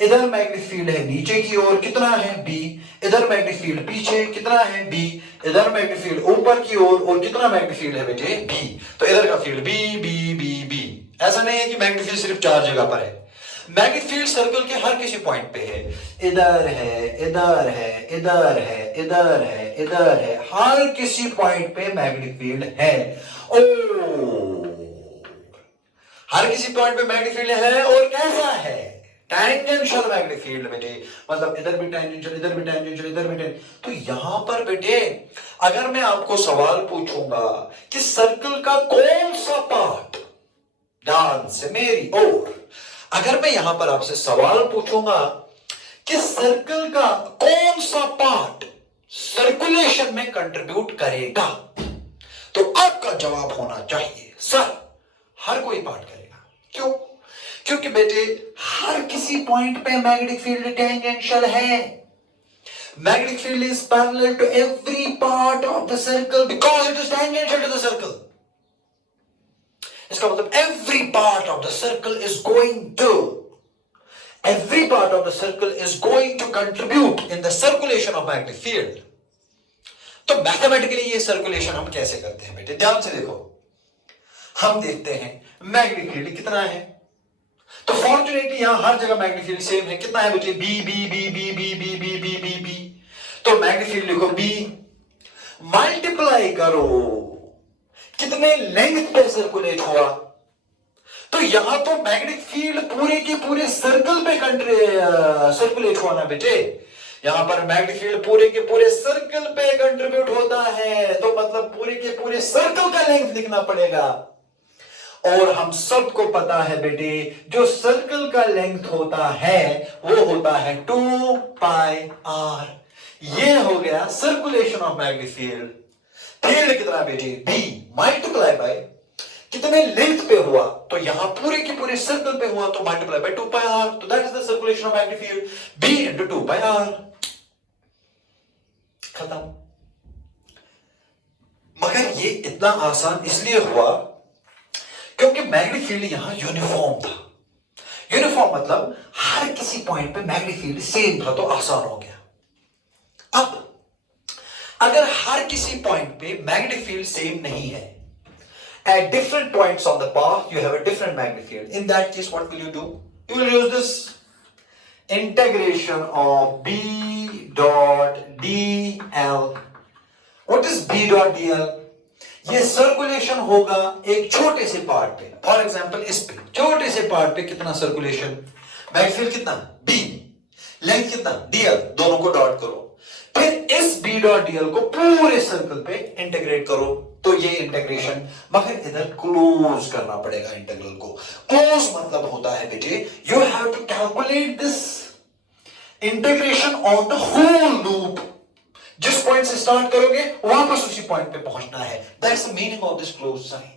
इधर मैग्नेटिक फील्ड है नीचे की ओर, कितना है बी. इधर मैग्नेटिक फील्ड पीछे, कितना है बी. इधर मैग्नेटिक फील्ड ऊपर की ओर और कितना मैग्नेटिक फील्ड है बेटे बी. तो इधर का field B B B B. ऐसा नहीं है कि मैग्नेटिक फील्ड सिर्फ चार जगह पर है. मैग्नेटिक फील्ड सर्कल के हर किसी पॉइंट पे है, इधर है, इधर है, इधर है, इधर है, इधर है, हर किसी पॉइंट पे मैग्नेटिक फील्ड है. ओ हर किसी पॉइंट पे मैग्नेटिक फील्ड है और कैसा है? टैंजेंशियल मैग्नेटिक फील्ड बेटे. मतलब इधर भी टैंजेंशियल, इधर भी टैंजेंशियल, इधर भी टैंजेंशियल. तो यहां पर बेटे अगर मैं आपको सवाल पूछूंगा कि सर्कल का कौन सा पार्ट, ध्यान से मेरी ओर, अगर मैं यहां पर आपसे सवाल पूछूंगा कि सर्कल का कौन सा पार्ट सर्कुलेशन में कंट्रीब्यूट करेगा, तो आपका जवाब होना चाहिए सर हर कोई पार्ट करेगा. क्यों? क्योंकि बेटे हर किसी पॉइंट पे मैग्नेटिक फील्ड टेंजेंशियल है. Magnetic field is parallel to every part of the circle because it is tangential to the circle. इसका मतलब every part of the circle is going to contribute in the circulation of magnetic field. तो mathematically ये circulation हम कैसे करते हैं बेटे, ध्यान से देखो। हम देखते हैं मैग्नेटिक फील्ड कितना है, तो फॉर्चुनेटली यहां हर जगह मैग्नेटिक फील्ड सेम है। कितना है बेटे, B B B B B B B B B B. तो मैग्नेटिक फील्ड लिखो बी, मल्टीप्लाई करो कितने लेंथ पे सर्कुलेट हुआ। तो यहां तो मैग्नेटिक फील्ड पूरे के पूरे सर्कल पे सर्कुलेट हुआ ना बेटे, यहां पर मैग्नेटिक फील्ड पूरे के पूरे सर्कल पे कंट्रीब्यूट होता है, तो मतलब पूरे के पूरे सर्कल का लेंथ लिखना पड़ेगा। और हम सबको पता है बेटे, जो सर्कल का लेंथ होता है वो होता है 2 पाई आर। ये हो गया circulation of magnetic field. Field कितना बेटे, बी मल्टीप्लाई बाय कितने लेंथ पे हुआ, तो यहां पूरे के पूरे सर्कल पे हुआ, तो मल्टीप्लाई बाय 2 पाई आर। तो that is the circulation of magnetic field, B into 2 pi R. खत्म। मगर ये इतना आसान इसलिए हुआ क्योंकि मैग्नेटिक फील्ड यहां यूनिफॉर्म था। यूनिफॉर्म मतलब हर किसी पॉइंट पे मैग्नेटिक फील्ड सेम था, तो आसान हो गया। अब अगर हर किसी पॉइंट पे मैग्नेटिक फील्ड सेम नहीं है, at different points on the path you have a different magnetic field, in that case what will you do, you will use this integration of B dot dl. What is B dot dl? ये circulation होगा एक छोटे से part पे, for example इस पे छोटे से पार्ट पे कितना सर्कुलेशन, मैग्नेटिक फील्ड कितना B, लेंथ कितना dl, दोनों को डॉट करो, फिर इस B डॉट dl को पूरे सर्कल पे इंटीग्रेट करो, तो ये इंटीग्रेशन, मगर इधर क्लोज करना पड़ेगा इंटीग्रल को। क्लोज मतलब होता है बेटे, you have to calculate this integration on the whole loop. जिस पॉइंट से स्टार्ट करोगे वापस उसी पॉइंट पे पहुंचना है, that's the meaning of this close sign.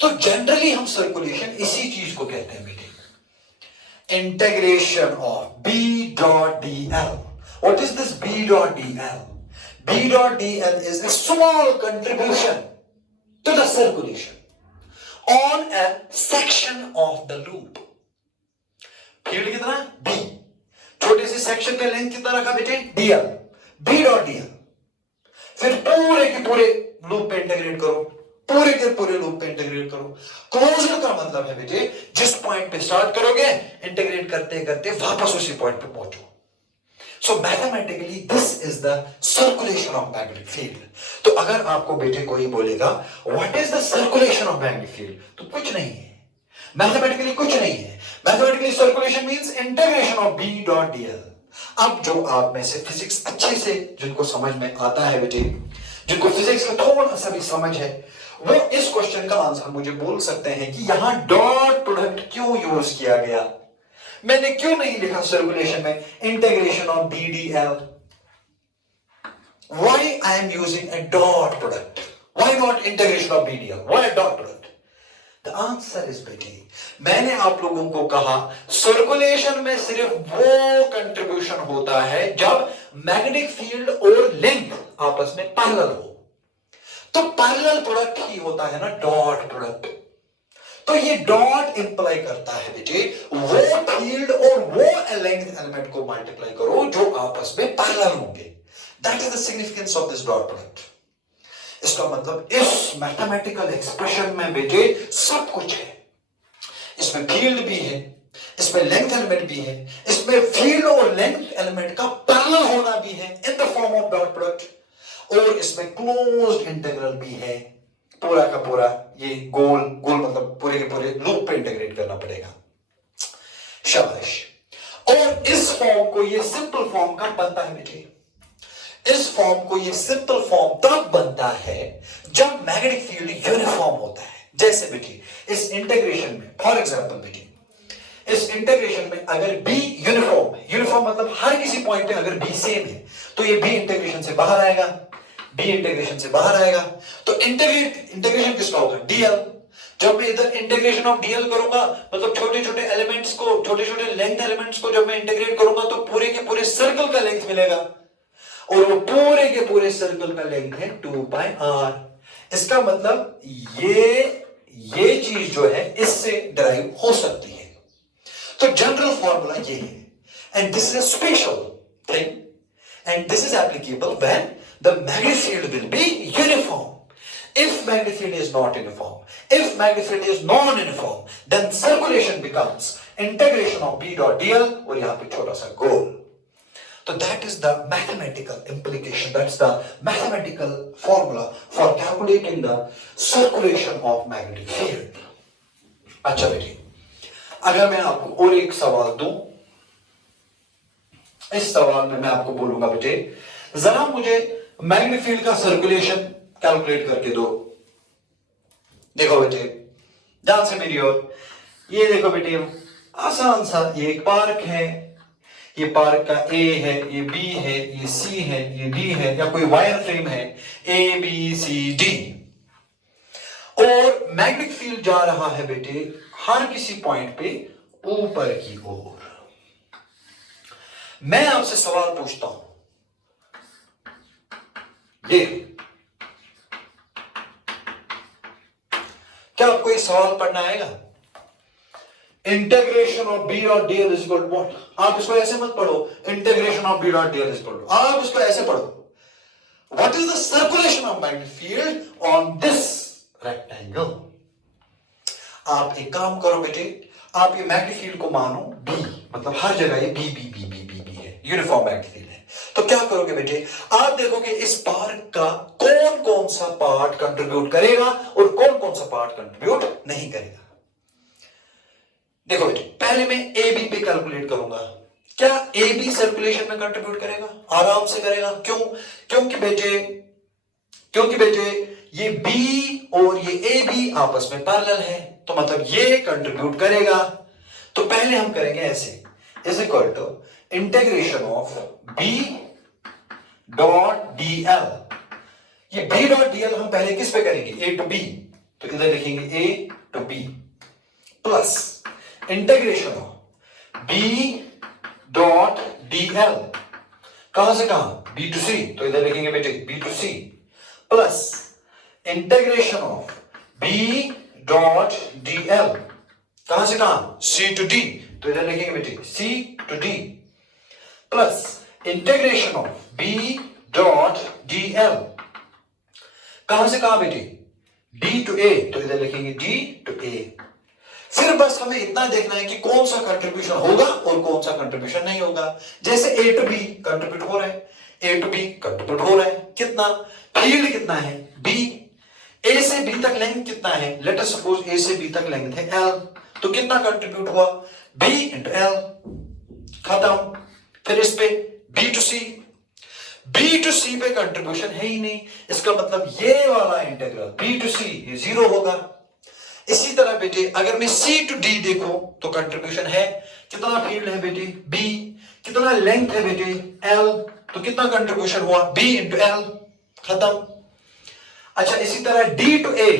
तो जनरली हम सर्कुलेशन इसी चीज को कहते हैं बेटे, integration of B dot dl. What is this B dot dl? B dot dl is a small contribution to the circulation on a section of the loop. Field कितना B, छोटे से सेक्शन का लेंथ कितना रखा बेटे dl, B dot dl। फिर पूरे के पूरे लूप पे इंटीग्रेट करो, पूरे के पूरे लूप पे इंटीग्रेट करो। क्लोजर का मतलब है बेटे, जिस पॉइंट पे स्टार्ट करोगे इंटीग्रेट करते करते वापस उसी पॉइंट पे पहुंचो। So mathematically this is the circulation of magnetic field. तो अगर आपको बेटे कोई बोलेगा what is the circulation of magnetic field, तो कुछ नहीं है, मैथमेटिकली कुछ नहीं है। Mathematically circulation means integration of B dot dl। अब जो आप में से फिजिक्स अच्छे से जिनको समझ में आता है बेटे, जिनको फिजिक्स का थोड़ा सा भी समझ है, वो इस क्वेश्चन का आंसर मुझे बोल सकते हैं कि यहां डॉट प्रोडक्ट क्यों यूज किया गया, मैंने क्यों नहीं लिखा सर्कुलेशन में integration of B dl? Why I am using a dot product? Why not integration of B dl? Why a dot product? The answer is बेटे, मैंने आप लोगों को कहा सर्कुलेशन में सिर्फ वो कंट्रीब्यूशन होता है जब मैग्नेटिक फील्ड और लेंथ आपस में पैरेलल हो, तो पैरेलल प्रोडक्ट ही होता है ना डॉट प्रोडक्ट। तो ये डॉट इंप्लाई करता है बेटे वो फील्ड और वो लेंथ एलिमेंट को मल्टीप्लाई करो जो आपस में पैरेलल होंगे। That is the significance of this dot product. इसका मतलब इस मैथमेटिकल एक्सप्रेशन में बेटे सब कुछ है, इसमें फील्ड भी है, इसमें लेंथ एलिमेंट भी है, इसमें फील्ड और लेंथ एलिमेंट का पैरेलल होना भी है in the form of dot product, और इसमें क्लोज्ड इंटीग्रल भी है, पूरा का पूरा ये गोल गोल मतलब पूरे के पूरे लूप पे इंटीग्रेट करना पड़ेगा। शाबाश। और इस फॉर्म को ये सिंपल फॉर्म का बनता है बेटे, इस फॉर्म को ये सिंपल फॉर्म तब बनता है जब मैग्नेटिक फील्ड यूनिफॉर्म होता है। जैसे बेटे इस इंटीग्रेशन में फॉर एग्जांपल बेटे इस इंटीग्रेशन में अगर B यूनिफॉर्म है, यूनिफॉर्म मतलब हर किसी पॉइंट पे अगर B सेम है, तो ये B इंटीग्रेशन से बाहर आएगा, B इंटीग्रेशन से बाहर आएगा, तो इंटीग्रेशन किसका होगा dl। जब मैं इधर इंटीग्रेशन ऑफ dl करूंगा मतलब छोटे छोटे एलिमेंट्स को, छोटे छोटे लेंथ एलिमेंट्स को जब मैं इंटीग्रेट करूंगा तो पूरे के पूरे सर्कल का लेंथ मिलेगा, और वो पूरे के पूरे सर्कल का लेंथ है 2 पाई r। इसका मतलब ये चीज जो है इससे डिराइव हो सकती है। तो जनरल फॉर्मूला ये है, and this is a special thing, and this is applicable when the magnetic field will be uniform. If magnetic field is not uniform, if magnetic field is non-uniform, then circulation becomes integration of B dot dl और यहाँ पे छोटा सा गोल. So that is the mathematical implication, that's the mathematical formula for calculating the circulation of magnetic field. अच्छा बेटी, अगर मैं आपको और एक सवाल दूं, इस सवाल में मैं आपको बोलूंगा बेटे जरा मुझे मैग्नेटिक फील्ड का सर्कुलेशन कैलकुलेट करके दो. देखो बेटे ध्यान से मेरी ओर, ये देखो बेटे आसान सा, ये एक पार्क है, ये पार्क का ए है, ये बी है, ये सी है, ये डी है, या कोई वायर फ्रेम है ए बी सी डी, और मैग्नेटिक फील्ड जा रहा है बेटे हर किसी पॉइंट पे ऊपर की ओर. मैं आपसे सवाल पूछता हूं, ये क्या आपको ये सवाल पढ़ना आएगा? Integration of B dot D L is equal to what? आप इसको ऐसे मत पढ़ो, integration of B dot D L is equal to, आप इसको ऐसे पढ़ो, what is the circulation of magnetic field on this rectangle. आप एक काम करो बेटे, आप ये मैग्नेटिक फील्ड को मानो बी, मतलब हर जगह ये B B B B B B है, यूनिफॉर्म मैग्नेटिक फील्ड है. तो क्या करोगे बेटे, आप देखोगे इस पार्क का कौन कौन सा पार्ट कंट्रीब्यूट करेगा और कौन कौन सा पार्ट कंट्रीब्यूट नहीं करेगा. देखो बेटे पहले मैं ए बी पे कैलकुलेट करूंगा. क्या ए बी सर्कुलेशन में कंट्रीब्यूट करेगा? आराम से करेगा. क्यों? क्योंकि बेटे ये बी और ये ए बी आपस में पैरेलल है, तो मतलब ये कंट्रीब्यूट करेगा. तो पहले हम करेंगे ऐसे, is equal to integration of B dot D L. ये बी डॉट डी एल हम पहले किस पे करेंगे? ए टू बी, तो इधर लिखेंगे A to B plus integration of B dot D L, कहां से कहां? बी टू सी, तो इधर लिखेंगे बेटे B to C plus integration of B dot D L, कहां से कहां? सी टू डी, तो इधर लिखेंगे बेटे C to D plus integration of B dot D L, कहां से कहां बेटे? डी टू ए, तो इधर लिखेंगे डी टू ए. फिर बस हमें इतना देखना है कि कौन सा कंट्रीब्यूशन होगा और कौन सा कंट्रीब्यूशन नहीं होगा. जैसे ए टू बी कंट्रीब्यूट हो रहा है, ए टू बी कंट्रीब्यूट हो रहा है, कितना? फील्ड कितना है? बी. ए से बी तक लेंथ कितना है? लेट अस सपोज ए से बी तक लेंथ है एल, तो कितना कंट्रीब्यूट हुआ? बी इंटू एल, खत्म. फिर इस पे B to C, B to C पे कंट्रीब्यूशन है ही नहीं, इसका मतलब ये वाला इंटीग्रल बी टू सी ये जीरो होगा. इसी तरह बेटे अगर मैं सी टू डी देखो तो कंट्रीब्यूशन है, कितना फील्ड है बेटे? बी. कितना लेंथ है बेटे? एल, तो कितना कंट्रीब्यूशन हुआ? बी इंटू एल, खत्म. अच्छा इसी तरह D to A,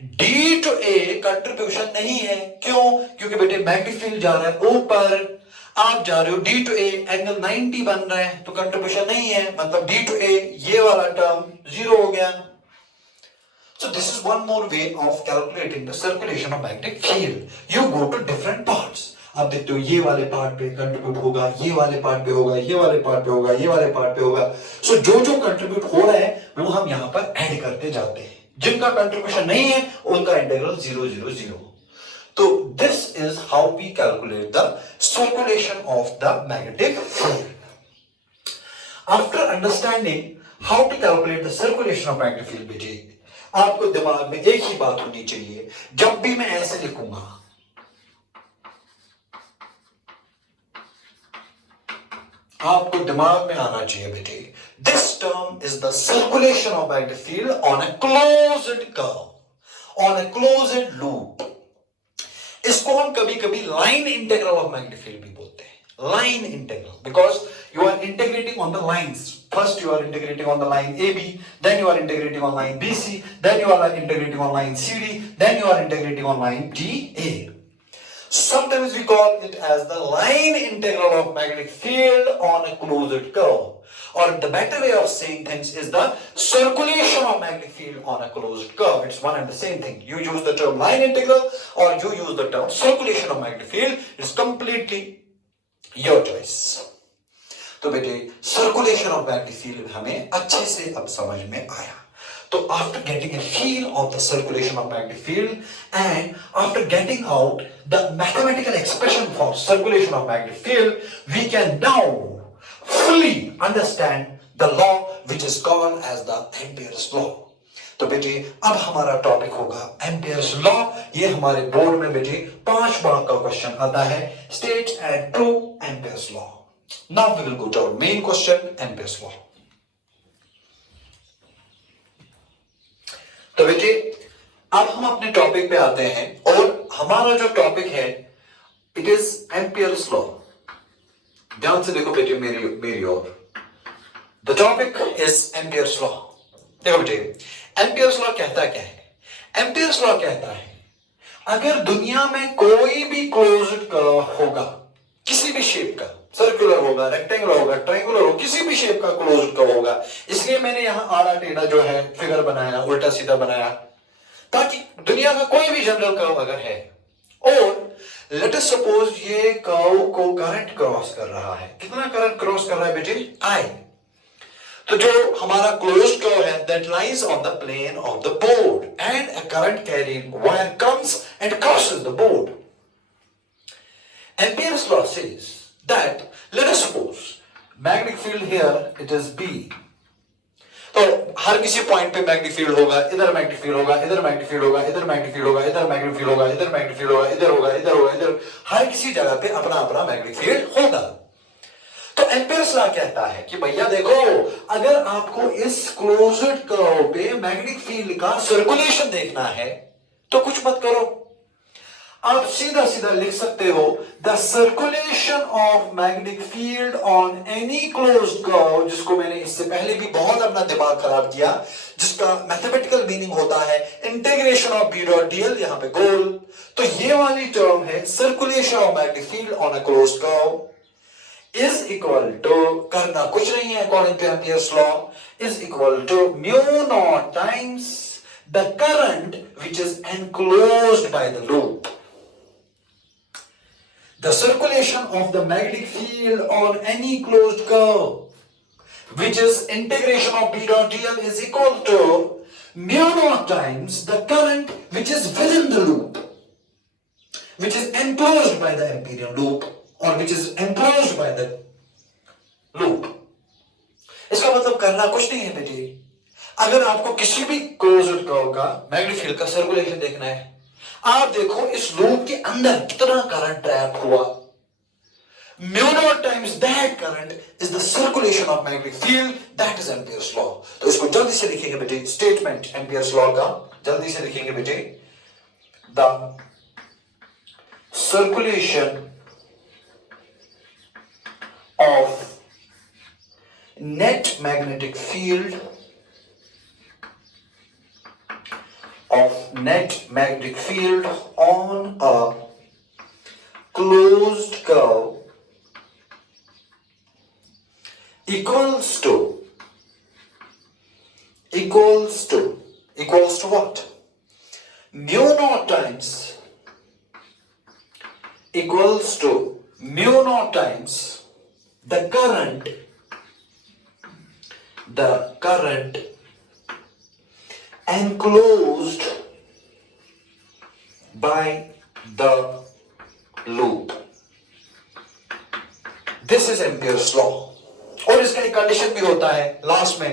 D to A contribution नहीं है. क्यों? क्योंकि बेटे मैग्नेटिक फील्ड जा रहा है ऊपर, आप जा रहे हो डी टू ए, एंगल 90 बन रहा है, तो कंट्रीब्यूशन नहीं है, मतलब डी टू ए ये वाला टर्म जीरो हो गया. So this is one more way of calculating the circulation of magnetic field. You go to different parts. आप देखते हो ये वाले पार्ट पे कंट्रीब्यूट होगा, ये वाले पार्ट पे होगा, ये वाले पार्ट पे होगा, ये वाले पार्ट पे होगा. So जो जो कंट्रीब्यूट हो रहा है वो हम यहाँ पर ऐड करते जाते हैं. जिनका कंट्रीब्यूशन नहीं है उनका इंटीग्रल 0 0 0. तो this is how we calculate the circulation of the magnetic field. After understanding how to calculate the circulation of magnetic field, बेटे आपको दिमाग में एक ही बात होनी चाहिए, जब भी मैं ऐसे लिखूंगा, आपको दिमाग में आना चाहिए बेटे, this term is the circulation of magnetic field on a closed curve, on a closed loop. इसको हम कभी कभी line integral of magnetic field भी बोलते हैं. Line integral, because you are integrating on the lines. First you are integrating on the line AB, then you are integrating on line BC, then you are integrating on line CD, then you are integrating on line DA. Sometimes we call it as the line integral of magnetic field on a closed curve. Or the better way of saying things is the circulation of magnetic field on a closed curve. It's one and the same thing. You use the term line integral or you use the term circulation of magnetic field. It's completely your choice. तो बेटे circulation of magnetic field हमें अच्छे से अब समझ में आया. So after getting a feel of the circulation of magnetic field and after getting out the mathematical expression for circulation of magnetic field, we can now fully understand the law which is called as the Ampere's law. तो बेटे अब हमारा topic होगा Ampere's law. ये हमारे board में बेटे 5 mark का क्वेश्चन आता है. State and prove Ampere's law. Now we will go to our main question Ampere's law. तो बेटे अब हम अपने टॉपिक पे आते हैं और हमारा जो टॉपिक है इट इज एम्पियर्स लॉ. ध्यान से देखो बेटे मेरी ओर. The topic is Ampere's law. देखो बेटे एम्पियर्स लॉ कहता क्या है. एम्पियर्स लॉ कहता है अगर दुनिया में कोई भी क्लोज्ड कर्व होगा किसी भी शेप का, सर्कुलर होगा, रेक्टेंगुलर होगा, ट्रायंगुलर होगा, किसी भी शेप का क्लोज्ड कर्व होगा. इसलिए मैंने यहां आड़ा टेढ़ा जो है फिगर बनाया, उल्टा सीधा बनाया, ताकि दुनिया का कोई भी जनरल कर्व अगर है और लेट अस सपोज ये कर्व को करंट क्रॉस कर रहा है. कितना करंट क्रॉस कर रहा है बेटे? आई. तो जो हमारा क्लोज्ड कर्व है that lies on the plane of the board and a current carrying wire comes and crosses the board. Ampere's law says that let us suppose magnetic field here it is B. तो हर किसी point पे magnetic field होगा. इधर magnetic field होगा, इधर magnetic field होगा, इधर magnetic field होगा, इधर मैग्नेटिक फील्ड होगा, इधर मैग्नेटिक फील्ड होगा, इधर होगा, इधर होगा, इधर. हर किसी जगह पे अपना अपना मैग्नेटिक फील्ड होगा. तो एम्पियर्स लॉ कहता है कि भैया देखो अगर आपको इस क्लोज्ड कर्व पे मैग्नेटिक फील्ड का सर्कुलेशन देखना है तो कुछ मत करो. आप सीधा सीधा लिख सकते हो the circulation of magnetic field on any closed curve, जिसको मैंने इससे पहले भी बहुत अपना दिमाग खराब किया, जिसका मैथमेटिकल मीनिंग होता है integration of B dot DL, यहां पे गोल. तो ये वाली टर्म है circulation of magnetic field on a closed curve is equal to, करना कुछ नहीं है according to Ampere's law, is equal to mu naught times the current which is enclosed by the loop. The circulation of the magnetic field on any closed curve, which is integration of B dot dl, is equal to mu naught times the current which is within the loop, which is enclosed by the Amperian loop, or which is enclosed by the loop. इसका मतलब करना कुछ नहीं है बेटे. अगर आपको किसी भी क्लोज्ड कर्व का मैग्नेटिक फील्ड का सर्कुलेशन देखना है, आप देखो इस लूप के अंदर कितना करंट ट्रैप हुआ. Mu naught times that current is the circulation of magnetic field, that is Ampere's law. तो इसको जल्दी से लिखेंगे बेटे, स्टेटमेंट एम्पियर्स लॉ का जल्दी से लिखेंगे बेटे. The circulation of net magnetic field on a closed curve equals to what? Mu naught times equals to mu naught times the current enclosed by the loop. This is Ampere's law. और इसका एक condition भी होता है last में,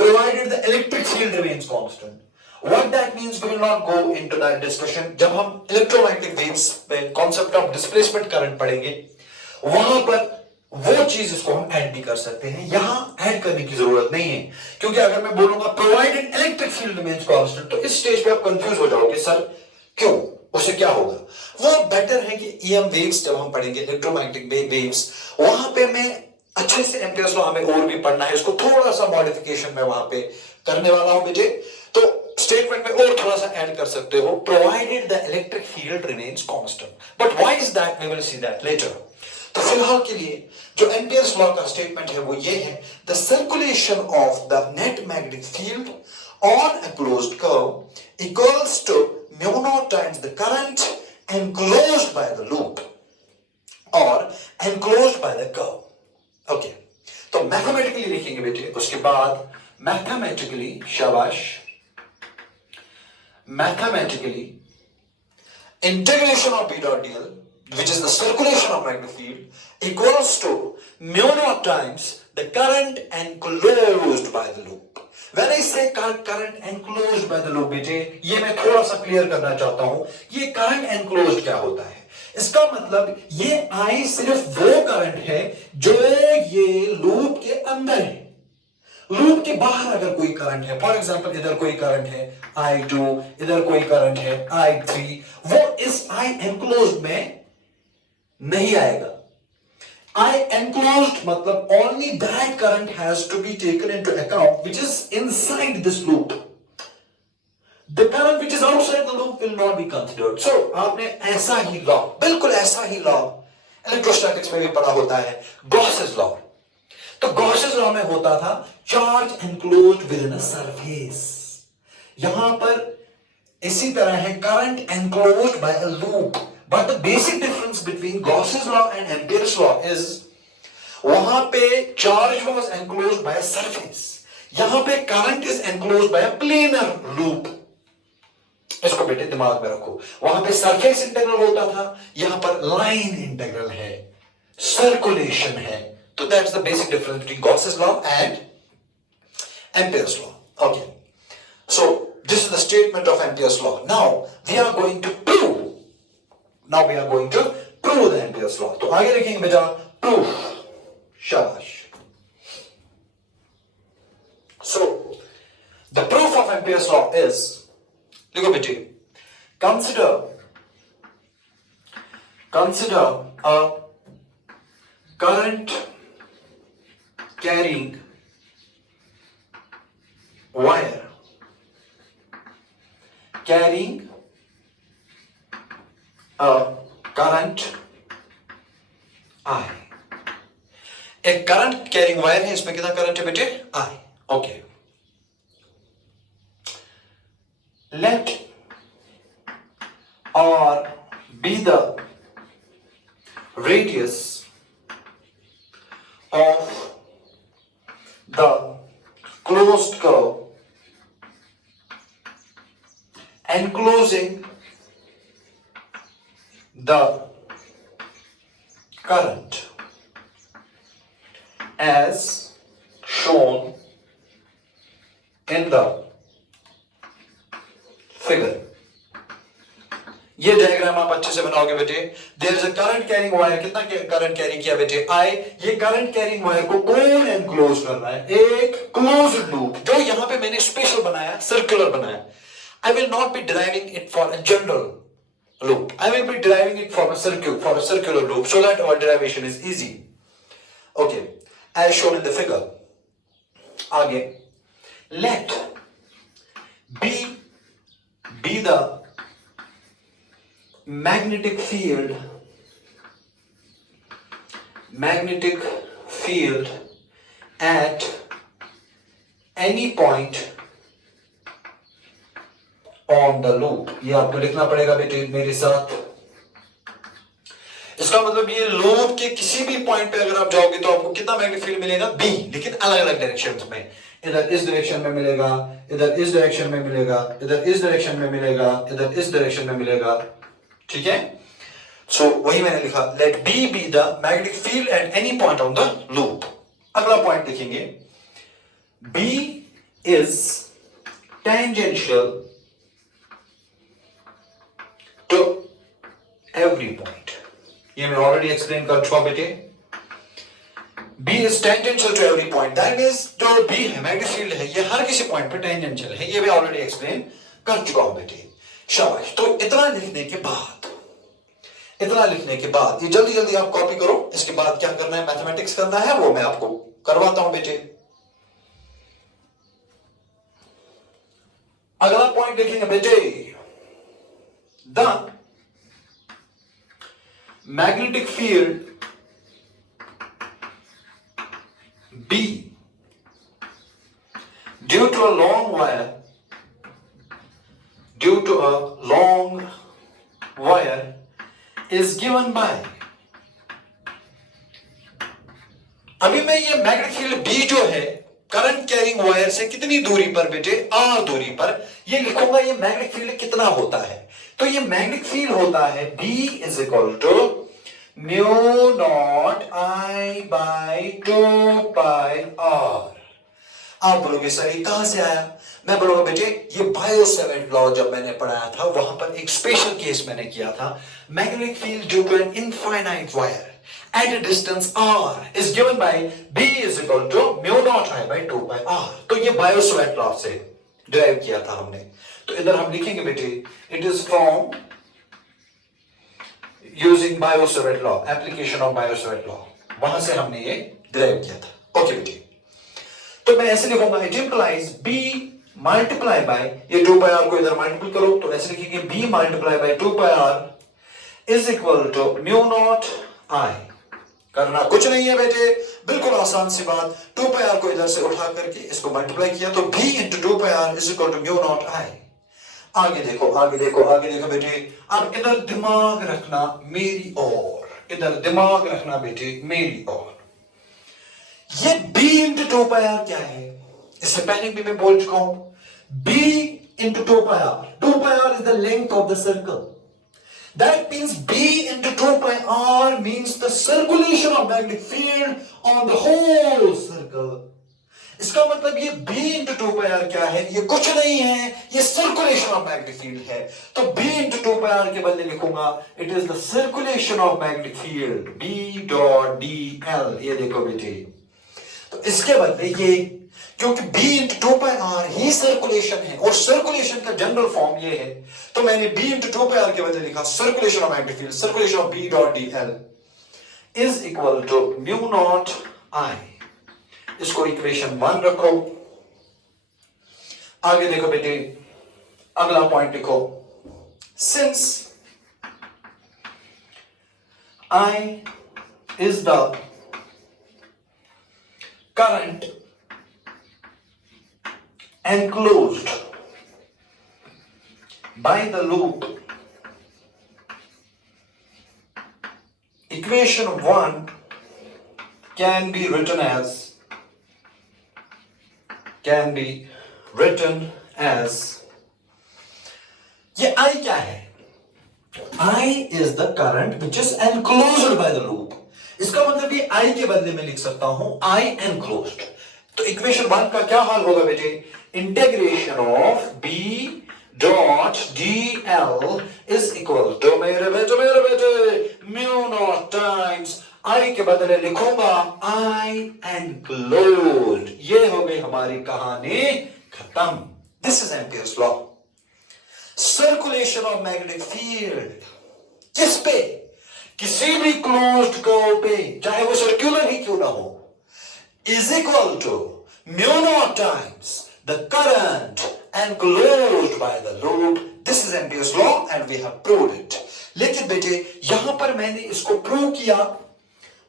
provided the electric field remains constant. What that means we will not go into that discussion. जब हम electromagnetic waves पे concept of displacement current पढ़ेंगे वहां पर वो चीज इसको हम ऐड भी कर सकते हैं. यहां ऐड करने की जरूरत नहीं है, क्योंकि अगर मैं बोलूंगा provided electric field remains constant तो इस स्टेज पे आप कंफ्यूज हो जाओगे, सर क्यों, उससे क्या होगा. वो बेटर है कि ईएम वेव्स जब हम पढ़ेंगे इलेक्ट्रोमैग्नेटिक वेव्स वहां पे मैं अच्छे से एम्पियर्स लॉ हमें और भी पढ़ना है, इसको थोड़ा सा मॉडिफिकेशन मैं वहां पे करने वाला हूं बेटे. तो स्टेटमेंट में और थोड़ा सा ऐड कर सकते हो, provided the electric field remains constant. But why is that, we will see that later. तो फिलहाल के लिए जो एम्पियर्स लॉ का स्टेटमेंट है वो ये है, the circulation of the net magnetic field on a closed curve equals to mu naught times the current enclosed by the loop or enclosed by the curve. Okay, तो mathematically लिखेंगे बेटे, उसके बाद मैथमेटिकली, शाबाश, mathematically integration of B dot dl, which is the circulation of magnetic field, equals to mu naught times the current enclosed by the loop. When I say current enclosed by the loop, बेटे ये मैं थोड़ा सा clear करना चाहता हूं, ये current enclosed क्या होता है? इसका मतलब ये I सिर्फ वो करंट है जो ये लूप के अंदर है। लूप के बाहर अगर कोई करंट है, फॉर एग्जांपल इधर कोई करंट है I2, इधर कोई करंट है I3, वो इस I enclosed में नहीं आएगा। I enclosed मतलब only that current has to be taken into account which is inside this loop. The current which is outside the loop will not be considered. So आपने ऐसा ही law, बिल्कुल ऐसा ही law electrostatics में भी पढ़ा होता है, गॉसेस लॉ। तो गॉसेस लॉ में होता था charge enclosed with in a surface. यहां पर इसी तरह है current enclosed bye a loop, but the basic difference between Gauss's law and amperes law is वहां पे charge was enclosed bye a surface, यहां पे current is enclosed bye a planar loop. इसको बेटे दिमाग में रखो, वहां पे सरफेस इंटीग्रल होता था, यहां पर लाइन इंटीग्रल है, सर्कुलेशन है। So that's the basic difference between Gauss's law and Ampere's law. Okay. So this is the statement of Ampere's law. Now we are going to prove. Now we are going to prove the Ampere's law. तो आगे लिखेंगे बेटा proof. शाबाश. So the proof of Ampere's law is, लिखो बेटे, consider a current carrying wire carrying a current I. एक current carrying wire है, इसमें कितना करंट है बेटे? I. Okay, let R be the radius of the closed curve enclosing the current as shown in the figure. ये diagram आप अच्छे से बनाओगे बेटे। There is a current carrying wire, कितना करंट कैरी किया बेटे? I। ये करंट कैरिंग वायर को कौन एनक्लोज कर रहा है? एक क्लोज्ड लूप, जो यहां पे मैंने स्पेशल बनाया, सर्कुलर बनाया। I will not be deriving it for a general loop. I will be deriving it for a circular loop so that our derivation is easy. Okay, as shown in the figure. आगे, let B be the magnetic field at any point on the loop. ये आपको लिखना पड़ेगा बेटे मेरे साथ। इसका मतलब ये लूप के किसी भी पॉइंट पे अगर आप जाओगे तो आपको कितना मैग्नेटिक फील्ड मिलेगा? B, लेकिन अलग अलग डायरेक्शंस में। इधर इस डायरेक्शन में मिलेगा, इधर इस डायरेक्शन में मिलेगा, इधर इस डायरेक्शन में मिलेगा, इधर इस डायरेक्शन में मिलेगा। ठीक है, सो वही मैंने लिखा, let B be the magnetic field at any point on the loop. अगला पॉइंट लिखेंगे, B is tangential to every point. ये मैं ऑलरेडी एक्सप्लेन कर चुका बेटे। B is tangential to every point. That means जो B है, मैग्नेटिक फील्ड है, ये हर किसी पॉइंट पे टेंजेंशियल है। ये मैं ऑलरेडी एक्सप्लेन कर चुका हूं बेटे। शाबाश। तो इतना लिखने के बाद ये जल्दी जल्दी आप कॉपी करो। इसके बाद क्या करना है, मैथमेटिक्स करना है, वो मैं आपको करवाता हूं बेटे। अगला पॉइंट देखेंगे बेटे, the magnetic field B due to a long wire is given by अभी मैं ये मैग्नेटिक फील्ड B जो है करंट कैरिंग वायर से कितनी दूरी पर बेटे, R दूरी पर, ये लिखूंगा ये मैग्नेटिक फील्ड कितना होता है। तो ये मैग्नेटिक फील्ड होता है B is equal to mu naught I by 2 pi R। आप बोलोगे सर ये कहां से आया? मैं बोलूंगा बेटे ये बायो सेवेंट लॉ जब मैंने पढ़ाया था वहां पर एक स्पेशल केस मैंने किया था। Magnetic field due to an infinite wire at a distance r is given by B is equal to mu naught I by 2 pi r। तो ये बायो सेवेंट लॉ से डिराइव किया था हमने। तो इधर हम लिखेंगे बेटे it is from using bio seventh law, application of bio seventh law, वहां से हमने ये डिराइव किया था। ओके बेटे, तो मैं ऐसे लिखूंगा it implies B multiply bye, ये 2 पाई r को इधर मल्टीप्लाई करो तो ऐसे लिखेंगे B multiply by 2 pi r is equal to mu naught I। करना कुछ नहीं है बेटे, बिल्कुल आसान सी बात। 2 पाई r को इधर से उठा करके इसको मल्टीप्लाई किया तो B into 2 pi r is equal to mu naught I। आगे देखो आगे देखो आगे देखो बेटे, अब इधर दिमाग रखना मेरी ओर, इधर दिमाग रखना बेटे मेरी ओर। ये B इंटू 2 पाई r क्या है? इससे पहले भी मैं बोल चुका हूं, B into 2 pi r, 2 pi r is the length of the circle. That means B into 2 pi r means the circulation of magnetic field on the whole circle। इसका मतलब ये B into 2 pi r क्या है? ये कुछ नहीं है, ये circulation of magnetic field है। तो B into 2 pi r के बदले लिखूंगा it is the circulation of magnetic field B dot dl। ये देखो बेटे, तो इसके बदले ये, क्योंकि B इंटू 2 पाई r ही सर्कुलेशन है और सर्कुलेशन का जनरल फॉर्म ये है, तो मैंने B इंटू 2 पाई r के बदले लिखा circulation of magnetic field, circulation of B dot dl is equal to mu naught I। इसको इक्वेशन 1 रखो। आगे देखो बेटे, अगला पॉइंट लिखो, since I is the current enclosed by the loop, equation 1 can be written as ये I क्या है? I is the current which is enclosed by the loop। इसका मतलब ये I के बदले में लिख सकता हूं I enclosed। तो इक्वेशन 1 का क्या हाल होगा बेटे? Integration of B dot dl is equal to मेरे बेटे म्यू नॉट टाइम्स I के बदले लिखूंगा I enclosed। ये हो गई हमारी कहानी खत्म। This is Ampere's law. Circulation of magnetic field किस पे? किसी भी क्लोज्ड कर्व पे, चाहे वो सर्कुलर ही क्यों ना हो, is equal to mu naught times the current enclosed by the loop। This is Ampere's law and we have proved it। लेकिन बेटे यहां पर मैंने इसको प्रूव किया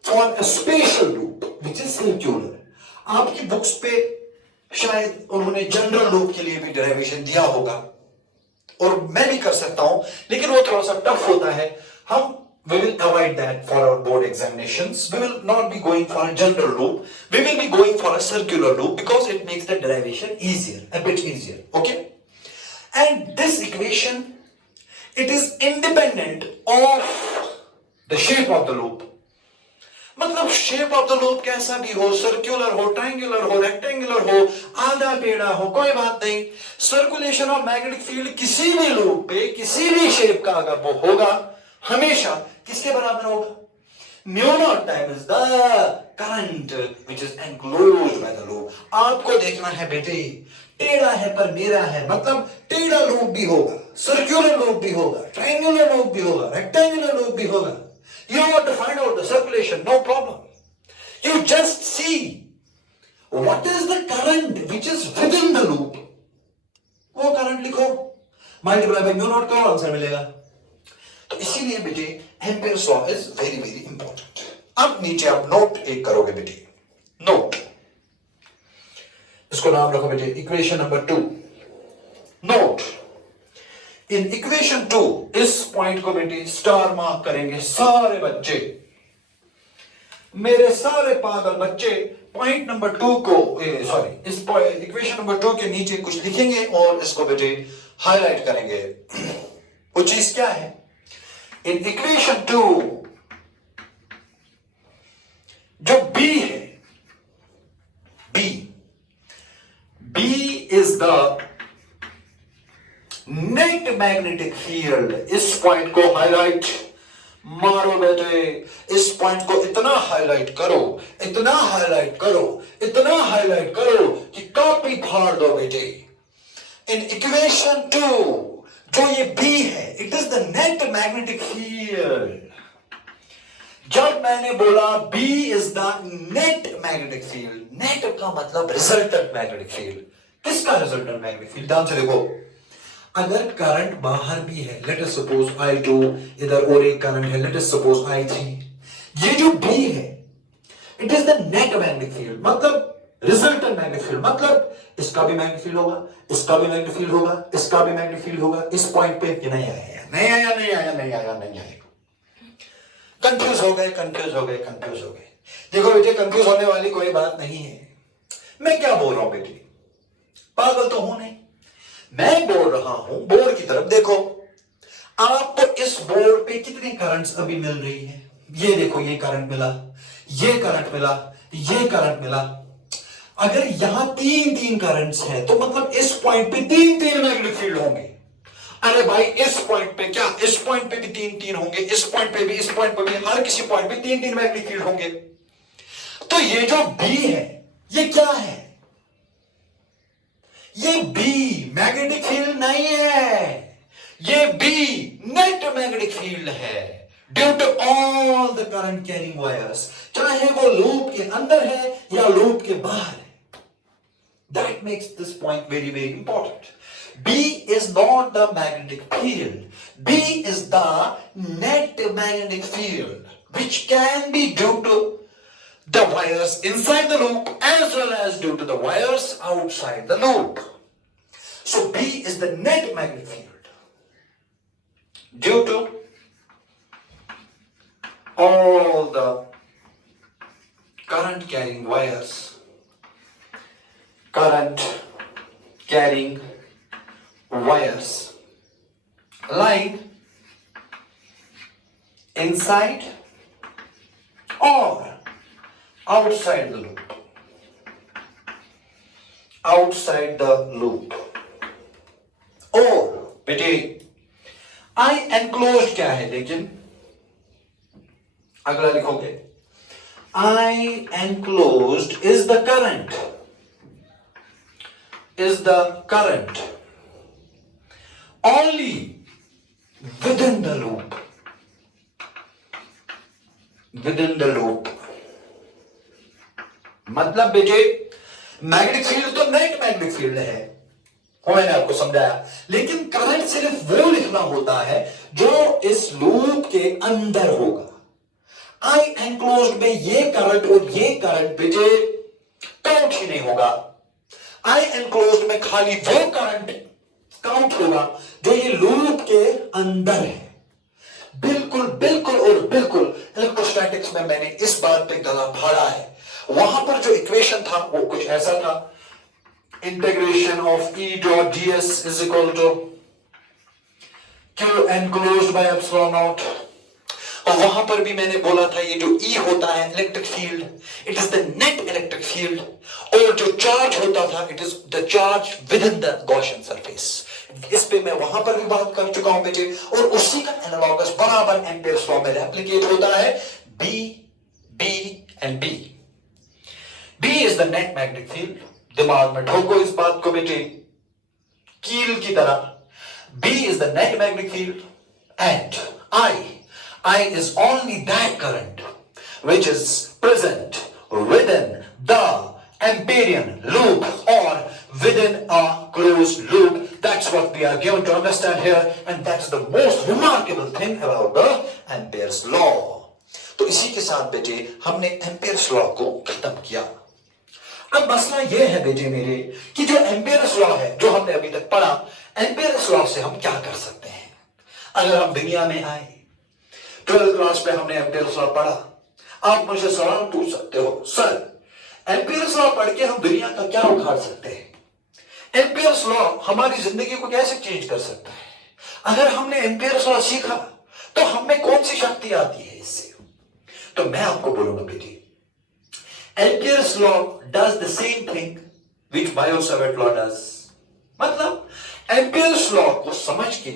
for a special loop which is circular। आपकी बुक्स पे शायद उन्होंने जनरल लूप के लिए भी डेरिवेशन दिया होगा और मैं भी कर सकता हूं, लेकिन वो थोड़ा सा टफ होता है। हम we will avoid that for our board examinations। We will not be going for a general loop, we will be going for a circular loop because it makes the derivation easier, a bit easier। Okay, and this equation, it is independent of the shape of the loop। मतलब shape of the loop कैसा भी हो, circular हो, triangular हो, rectangular हो, आधा टेढ़ा हो, कोई बात नहीं। सर्कुलेशन ऑफ मैग्नेटिक फील्ड किसी भी लूप पे किसी भी शेप का अगर वो होगा, हमेशा किसके बराबर होगा? Mu naught times the current which is enclosed by the loop. आपको देखना है बेटे, टेढ़ा है पर मेरा है, मतलब टेढ़ा लूप भी होगा, सर्कुलर लूप भी होगा, ट्रायंगुलर लूप भी होगा, रेक्टेंगुलर लूप भी होगा। You want to find out the circulation, no problem। You just see what is the current which is within the loop। वो करंट लिखो, मल्टीप्लाई बाय म्यू नॉट करो, answer मिलेगा। तो इसीलिए बेटे ampere's law is very very important. अब नीचे आप नोट एक करोगे बेटे, नोट, इसको नाम रखो बेटे equation number 2। Note in equation 2 इस पॉइंट को बेटे स्टार मार्क करेंगे सारे बच्चे। मेरे सारे पागल बच्चे पॉइंट नंबर 2 को सॉरी इस इक्वेशन नंबर 2 के नीचे कुछ लिखेंगे और इसको बेटे हाईलाइट करेंगे। वो चीज क्या है? इन इक्वेशन 2 जो B है, B is the net magnetic field. इस पॉइंट को हाईलाइट मारो बेटे, इस पॉइंट को इतना हाईलाइट करो, इतना हाईलाइट करो, इतना हाईलाइट करो कि कॉपी फाड़ दो बेटे। इन इक्वेशन 2 जो ये B है, it is the net magnetic field. जब मैंने बोला B is the net magnetic field, net का मतलब रिजल्टेंट मैग्नेटिक फील्ड। किसका रिजल्टेंट मैग्नेटिक फील्ड? ध्यान से देखो, अगर करंट बाहर भी है, लेट अस सपोज I2, इधर और एक करंट है, लेट अस सपोज I3, ये जो B है it is the net magnetic field, मतलब रिजल्टेंट मैग्नेटिक फील्ड, मतलब इसका भी मैग्नेटिक फील्ड होगा, इसका भी मैग्नेटिक फील्ड होगा, इसका भी मैग्नेटिक फील्ड होगा। इस पॉइंट पे ये नहीं आया, नहीं आया, नहीं आया, नहीं आया, नहीं आया। कंफ्यूज हो गए, कंफ्यूज हो गए, कंफ्यूज हो गए। देखो बेटे, कंफ्यूज होने वाली कोई बात नहीं है। मैं क्या बोल रहा हूं बेटे, पागल तो हूं नहीं। मैं बोल रहा हूं बोर्ड की तरफ देखो। आपको इस बोर्ड पे कितनी करंट्स अभी मिल रही है? ये देखो, ये करंट मिला, ये करंट मिला, ये करंट मिला। अगर यहां तीन तीन करंट्स हैं तो मतलब इस पॉइंट पे तीन तीन मैग्नेटिक फील्ड होंगे। अरे भाई, इस पॉइंट पे क्या, इस पॉइंट पे भी तीन तीन होंगे, इस पॉइंट पे भी, इस पॉइंट पे भी, हर किसी पॉइंट पे तीन तीन मैग्नेटिक फील्ड होंगे। तो ये जो B है ये क्या है? ये B मैग्नेटिक फील्ड नहीं है, ये B नेट मैग्नेटिक फील्ड है due to all the current carrying wires, चाहे वो लूप के अंदर है या लूप के बाहर है। That makes this point very very important. B is not the magnetic field. B is the net magnetic field, which can be due to the wires inside the loop as well as due to the wires outside the loop. So B is the net magnetic field due to all the current carrying wires, current carrying wires lying inside or outside the loop, outside the loop। और बेटे I enclosed क्या है? लेकिन अगला लिखोगे, I enclosed is the current, is the current only within the loop, within the loop। मतलब बेटे magnetic field तो नेट मैग्नेटिक फील्ड है, वो मैंने आपको समझाया, लेकिन करंट सिर्फ वो लिखना होता है जो इस लूप के अंदर होगा। आई एनक्लोज्ड में ये करंट और ये करंट बेटे काउंट ही नहीं होगा। आई एनक्लोज्ड में खाली वो करंट काउंट होगा जो ये लूप के अंदर है। बिल्कुल बिल्कुल और बिल्कुल इलेक्ट्रोस्टैटिक्स में मैंने इस बात पे गला फाड़ा है। वहां पर जो इक्वेशन था वो कुछ ऐसा था, integration of E dot ds is equal to Q enclosed by epsilon naught। और वहां पर भी मैंने बोला था ये जो E होता है electric field, it is the net electric field, और जो चार्ज होता था it is the charge with in the Gaussian surface. इस पे मैं वहां पर भी बात कर चुका हूं बेटे, और उसी का एनालॉगस बराबर एम्पियर्स लॉ में रेप्लिकेट होता है। B, B and B। B is the net magnetic field. दिमाग में ठोको इस बात को बेटे कील की तरह। B is the net magnetic field and I is only that current which is present within the Amperian loop or within a closed loop. That's what we are given to understand here, and that's the most remarkable thing about the Ampere's law। तो इसी के साथ बेटे हमने Ampere's law को खत्म किया। अब मसला यह है बेटे मेरे कि जो एम्पियर्स लॉ है जो हमने अभी तक पढ़ा, एम्पियर्स लॉ से हम क्या कर सकते हैं? अगर हम दुनिया में आए, 12th क्लास में हमने एम्पियर्स लॉ पढ़ा, आप मुझे सवाल पूछ सकते हो, सर एम्पियर्स लॉ पढ़ के हम दुनिया का क्या उखाड़ सकते हैं? एम्पियर्स लॉ हमारी जिंदगी को कैसे चेंज कर सकता है? अगर हमने एम्पियर्स लॉ सीखा तो हमें कौन सी शक्ति आती है इससे? तो मैं आपको बोलूंगा बेटी, Ampere's law does the same thing which bio-Savart law does. मतलब एम्पियर्स लॉ को समझ के,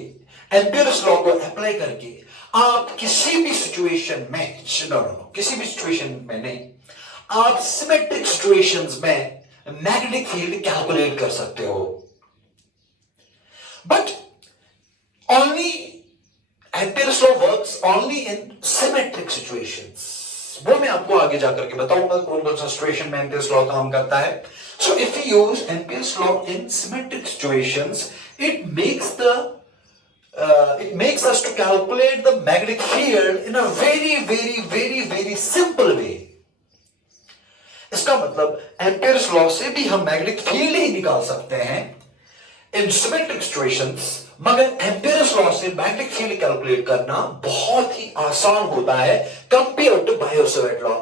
एम्पियर्स लॉ को अप्लाई करके आप किसी भी सिचुएशन में, किसी भी सिचुएशन में नहीं, आप सिमेट्रिक सिचुएशंस में मैग्नेटिक फील्ड कैलकुलेट कर सकते हो। But only Ampere's law works only in symmetric situations. वो मैं आपको आगे जाकर के बताऊंगा कौन कौन सा सिचुएशन में एम्पियर्स लॉ काम करता है। So if you use Ampere's law in symmetric situations, it makes us to calculate the magnetic field in a very simple way. इसका मतलब एम्पियर्स लॉ से भी हम मैग्नेटिक फील्ड ही निकाल सकते हैं इन सिमेट्रिक सिचुएशंस, मगर एम्पियर्स लॉ से मैग्नेटिक फील्ड कैलकुलेट करना बहुत ही आसान होता है कंपेयर टू बायो-सैवर्ट लॉ।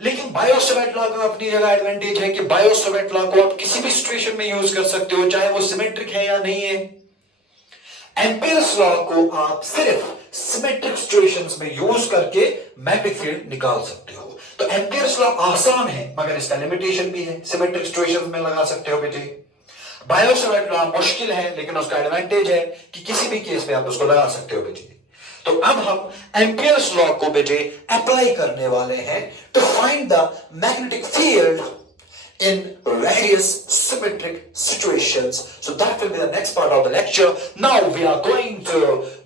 लेकिन बायो-सैवर्ट लॉ का अपनी जगह एडवांटेज है कि बायो-सैवर्ट लॉ को आप किसी भी सिचुएशन में यूज कर सकते हो, चाहे वो सिमेट्रिक है या नहीं है। एम्पियर्स लॉ को आप सिर्फ सिमेट्रिक सिचुएशंस में यूज करके मैग्नेटिक फील्ड निकाल सकते हो। तो एम्पियर्स लॉ आसान है मगर इसका लिमिटेशन भी है, सिमेट्रिक सिचुएशंस में लगा सकते हो बेटे। बायो-सैवर्ट लॉ मुश्किल है लेकिन उसका एडवांटेज है कि किसी भी केस में आप उसको लगा सकते हो बेटे। तो अब हम एम्पियर्स लॉ को बेटे अप्लाई करने वाले हैं to find the magnetic field in various symmetric situations. So that will be the next part of the lecture. Now we are going to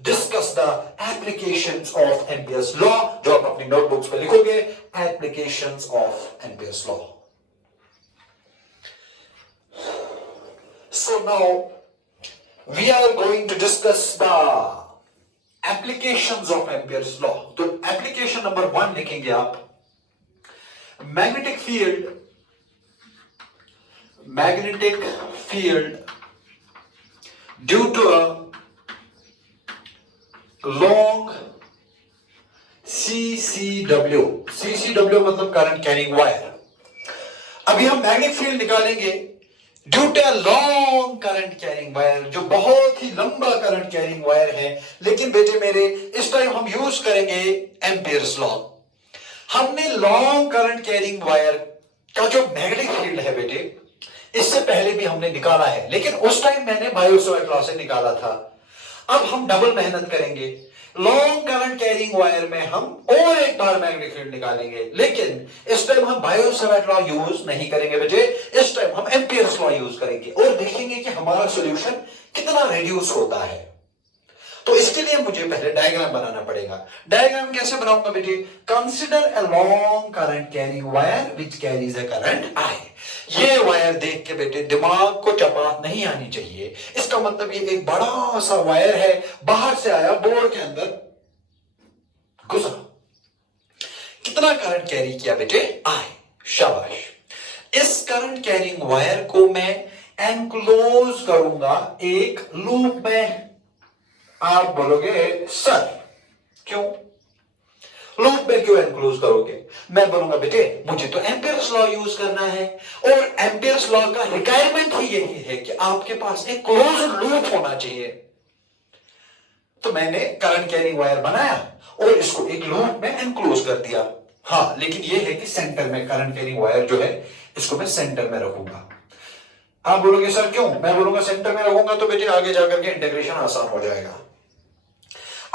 discuss the applications of Ampere's law. जो आप अपनी notebooks पे लिखोगे, applications of Ampere's law. So now we are going to discuss the applications of Ampere's law. तो application number 1 लिखेंगे आप, magnetic field due to a long CCW मतलब current carrying wire. अभी हम मैग्नेटिक फील्ड निकालेंगे due to a long current carrying wire, जो बहुत ही लंबा करंट कैरिंग वायर है। लेकिन बेटे मेरे इस टाइम हम यूज करेंगे एम्पियर्स लॉ। हमने लॉन्ग करंट कैरिंग वायर का जो मैग्नेटिक फील्ड है बेटे, इससे पहले भी हमने निकाला है, लेकिन उस टाइम मैंने बायो-सैवर्ट लॉ से निकाला था। अब हम डबल मेहनत करेंगे, लॉन्ग करंट कैरिंग वायर में हम और एक बार मैग्नेटिक फील्ड निकालेंगे, लेकिन इस टाइम हम बायो-सैवर्ट लॉ यूज नहीं करेंगे बेटे, इस टाइम हम एम्पियर्स लॉ यूज करेंगे और देखेंगे कि हमारा सॉल्यूशन कितना रिड्यूस होता है। तो इसके लिए मुझे पहले डायग्राम बनाना पड़ेगा। डायग्राम कैसे बनाऊंगा बेटे? Consider a long current carrying wire which carries a current I. ये वायर देख के बेटे दिमाग को चपात नहीं आनी चाहिए। इसका मतलब ये एक बड़ा सा वायर है, बाहर से आया, बोर्ड के अंदर घुसा। कितना करंट कैरी किया बेटे? आई। शाबाश। इस करंट कैरिंग वायर को मैं एनक्लोज करूंगा एक लूप में। आप बोलोगे सर क्यों लूप में क्यों एनक्लोज करोगे? मैं बोलूंगा बेटे मुझे तो एम्पियर्स लॉ यूज करना है और एम्पियर्स लॉ का रिक्वायरमेंट ही यही है कि आपके पास एक क्लोज लूप होना चाहिए। तो मैंने करंट कैरिंग वायर बनाया और इसको एक लूप में एनक्लोज कर दिया। हाँ, लेकिन यह है कि सेंटर में करंट कैरिंग वायर जो है इसको मैं सेंटर में रखूंगा। आप बोलोगे सर क्यों? मैं बोलूंगा सेंटर में रखूंगा तो बेटे आगे जाकर के इंटीग्रेशन आसान हो जाएगा।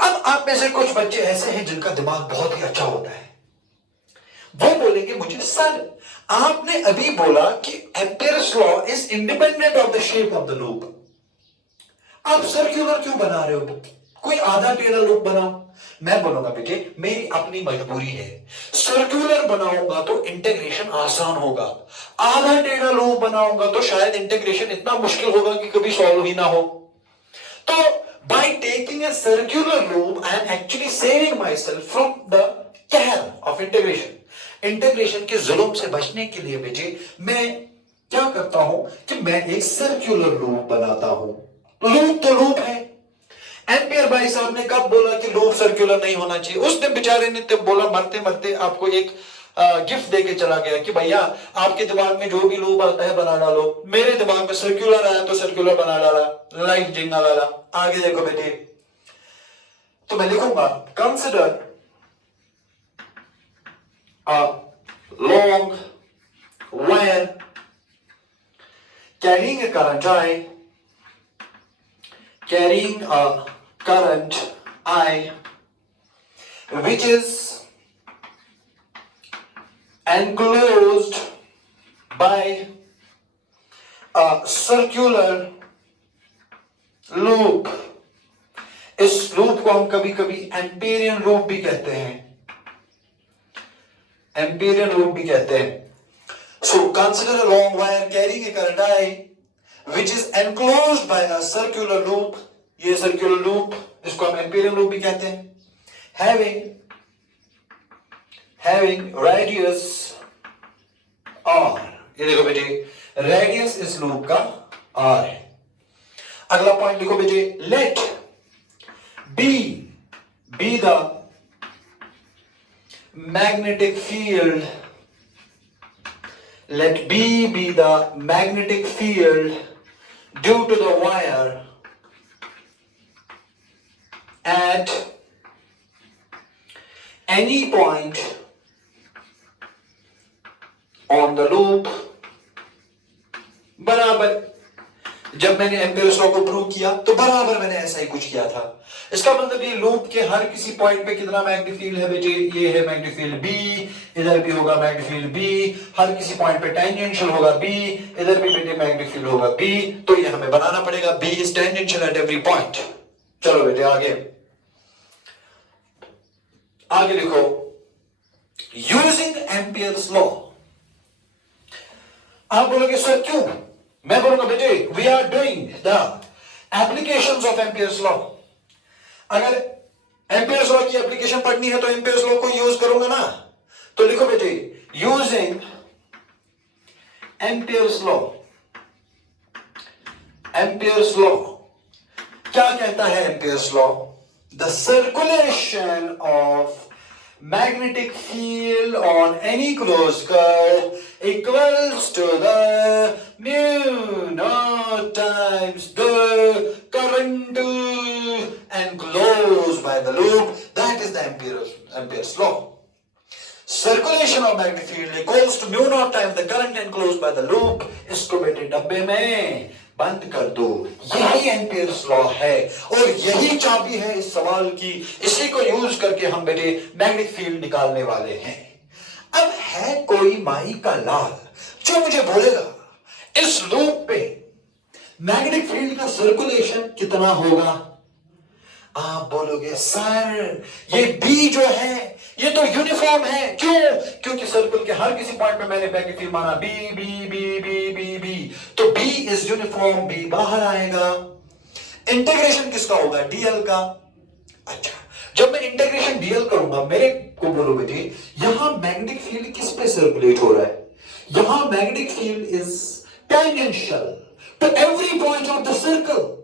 अब आप में से कुछ बच्चे ऐसे हैं जिनका दिमाग बहुत ही अच्छा होता है, वो बोलेंगे मुझे सर आपने अभी बोला कि amperes law is independent of the shape of the loop, आप सर्कुलर क्यों बना रहे हो? कोई आधा टेढ़ा लूप बनाओ। मैं बोलूंगा बेटे मेरी अपनी मजबूरी है, सर्कुलर बनाऊंगा तो इंटीग्रेशन आसान होगा, आधा टेढ़ा लूप बनाऊंगा तो शायद इंटीग्रेशन इतना मुश्किल होगा कि कभी सॉल्व ही ना हो। तो by taking a circular loop I am actually saving myself from the care of integration. Integration के जुल्म से बचने के लिए बेटे मैं क्या करता हूं कि मैं एक सर्कुलर लूप बनाता हूं। लूप तो लूप है, एम्पियर भाई साहब ने कब बोला कि लूप सर्कुलर नहीं होना चाहिए? उस दिन बेचारे ने तब बोला, मरते मरते आपको एक गिफ्ट देके चला गया कि भैया आपके दिमाग में जो भी लूप आता है बना डालो। मेरे दिमाग में सर्कुलर आया तो सर्कुलर बना डाला, लाइफ जिंगा वाला। आगे देखो बेटे, तो मैं लिखूंगा consider a long wire carrying a current I which is enclosed by a circular loop। इस लूप को हम कभी कभी एम्पीरियन लूप भी कहते हैं, एम्पीरियन लूप भी कहते हैं। So consider a long wire carrying a current I which is enclosed by a circular loop। ये circular loop, इसको हम एम्पीरियन लूप भी कहते हैं। having radius r, ये देखो बेटे रेडियस इस लूप का r है। अगला पॉइंट लिखो बेटे, let B be the magnetic field, let B be the magnetic field due to the wire at any point on the loop। बराबर, जब मैंने एम्पियर्स लॉ को प्रूव किया तो बराबर मैंने ऐसा ही कुछ किया था। इसका मतलब ये लूप के हर किसी पॉइंट पे कितना मैग्नेटिक फील्ड है बेटे, ये है मैग्नेटिक फील्ड B, इधर भी होगा मैग्नेटिक फील्ड B, हर किसी पॉइंट पे टेंजेंशियल होगा B, इधर भी बेटे मैग्नेटिक फील्ड होगा B, तो ये हमें बनाना पड़ेगा B is tangential eight every point. चलो बेटे आगे लिखो, यूजिंग एम्पियर्स लॉ। आप बोलोगे सर क्यों? मैं बोलूंगा बेटे we are doing the applications of ampere's law. अगर एम्पियर्स लॉ की एप्लीकेशन पढ़नी है तो एम्पियर्स लॉ को यूज करूंगा ना। तो लिखो बेटे using ampere's law. Amperes law क्या कहता है? Amperes law, the circulation of magnetic field on any closed curve equals to the mu naught times the current enclosed by the loop, that is the Ampere's law। Circulation of magnetic field equals to mu naught times the current enclosed by the loop। इसको बेटे डब्बे में बंद कर दो, यही Ampere's law है और यही चाबी है इस सवाल की। इसी को यूज करके हम बेटे मैग्नेटिक फील्ड निकालने वाले हैं। अब है कोई माई का लाल जो मुझे बोलेगा इस लूप पे मैग्नेटिक फील्ड का सर्कुलेशन कितना होगा? आप बोलोगे सर ये B जो है ये तो यूनिफॉर्म है। क्यों? क्योंकि सर्कल के हर किसी पॉइंट पे मैंने मैग्नेटिक फील्ड माना B B B B B B, तो B इज यूनिफॉर्म, B बाहर आएगा। इंटीग्रेशन किसका होगा? DL का। अच्छा, जब मैं इंटीग्रेशन DL करूंगा मेरे को बोलो बेटे यहां मैग्नेटिक फील्ड किस पे सर्कुलेट हो रहा है? यहां magnetic field is tangential to every point of the circle.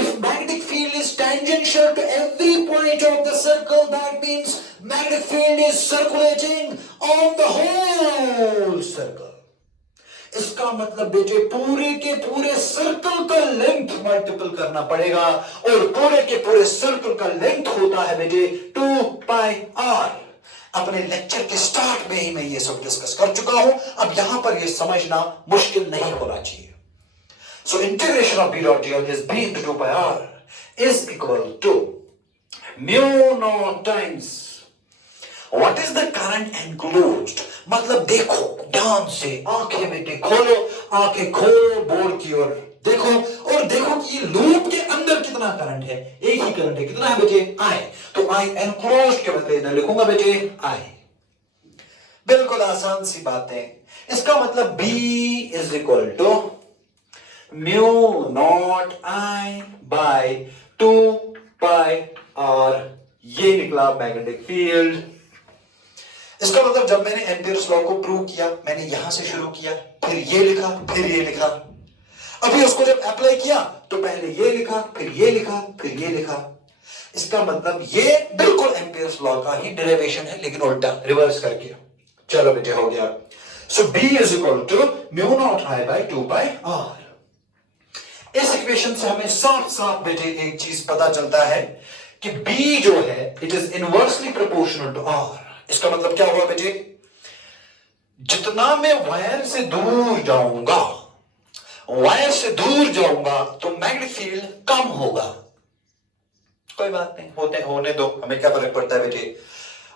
If magnetic field is tangential to every point of the circle, that means magnetic field is circulating on the whole circle। इसका मतलब बेटे पूरे के पूरे circle का length multiple करना पड़ेगा और पूरे के पूरे सर्कल का लेंथ होता है बेटे 2 पाई r। अपने लेक्चर के स्टार्ट में ही मैं ये सब डिस्कस कर चुका हूं, अब यहां पर ये समझना मुश्किल नहीं होना चाहिए। So integration of B dot dl is B into 2 pi r is equal to mu naught times what is the current enclosed। मतलब देखो ध्यान से, आंखें बेटे खोलो, आंखें खोलो बोर्ड की ओर देखो और देखो कि ये लूप के अंदर कितना करंट है। एक ही करंट है, कितना है बेटे? I। तो I enclosed के बदले इधर लिखूंगा बेटे I। बिल्कुल आसान सी बात है। इसका मतलब B is equal to mu naught I by 2 pi r, ये निकला मैग्नेटिक फील्ड। इसका मतलब जब मैंने एम्पियर्स लॉ को प्रूव किया मैंने यहां से शुरू किया, फिर ये लिखा, फिर ये लिखा। अभी उसको जब अप्लाई किया तो पहले ये लिखा, फिर ये लिखा, फिर ये लिखा। इसका मतलब ये बिल्कुल एम्पियर्स लॉ का ही डेरिवेशन है, लेकिन उल्टा रिवर्स करके। चलो बेटे हो गया। So B is equal to mu naught I by 2 pi R। इस इक्वेशन से हमें साफ साफ बेटे एक चीज पता चलता है कि B जो है it is inversely proportional to R। इसका मतलब क्या हुआ बेटे, जितना मैं वायर से दूर जाऊंगा, वायर से दूर जाऊंगा तो मैग्नेटिक फील्ड कम होगा। कोई बात नहीं, होने दो, हमें क्या फर्क पड़ता है बेटे।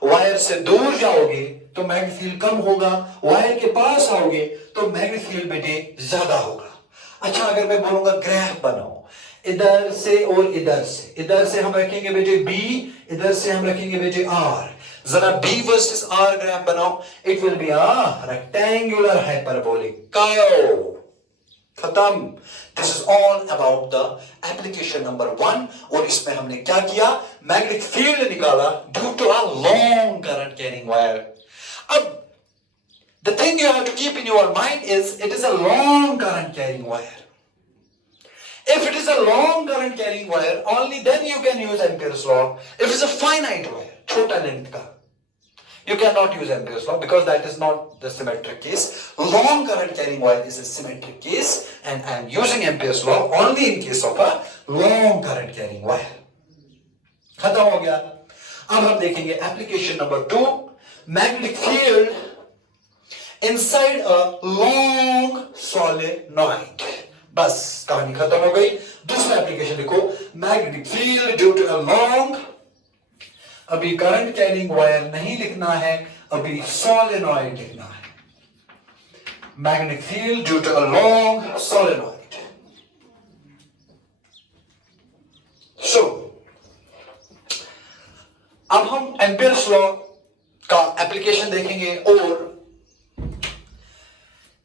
वायर से दूर जाओगे तो मैग्नेटिक फील्ड कम होगा, वायर के पास आओगे तो मैग्नेटिक फील्ड बेटे ज्यादा होगा। अच्छा, अगर मैं बोलूंगा ग्राफ बनाओ, इधर से और इधर से हम रखेंगे बेटे B, इधर से हम रखेंगे बेटे R। जरा B वर्सेस R ग्राफ बनाओ, it will be a rectangular hyperbolic curve. खत्म। This is all about the application number 1। और इसमें हमने क्या किया, मैग्नेटिक फील्ड निकाला due to a long current carrying wire. अब the thing you have to keep in your mind is it is a long current carrying wire. If it is a long current carrying wire, only then you can use Ampere's law. If it's a finite wire, छोटा length का, you cannot use Ampere's law because that is not the symmetric case. Long current carrying wire is a symmetric case, and I am using Ampere's law only in case of a long current carrying wire. खत्म हो गया। अब हम देखेंगे application number 2, magnetic field inside a long solenoid। बस कहानी खत्म हो गई। दूसरा एप्लीकेशन देखो, magnetic field due to a long, अभी करंट कैरिंग वायर नहीं लिखना है, अभी सोलेनॉइड लिखना है। Magnetic field due to a long solenoid. So अब हम एम्पियर्स लॉ का एप्लीकेशन देखेंगे और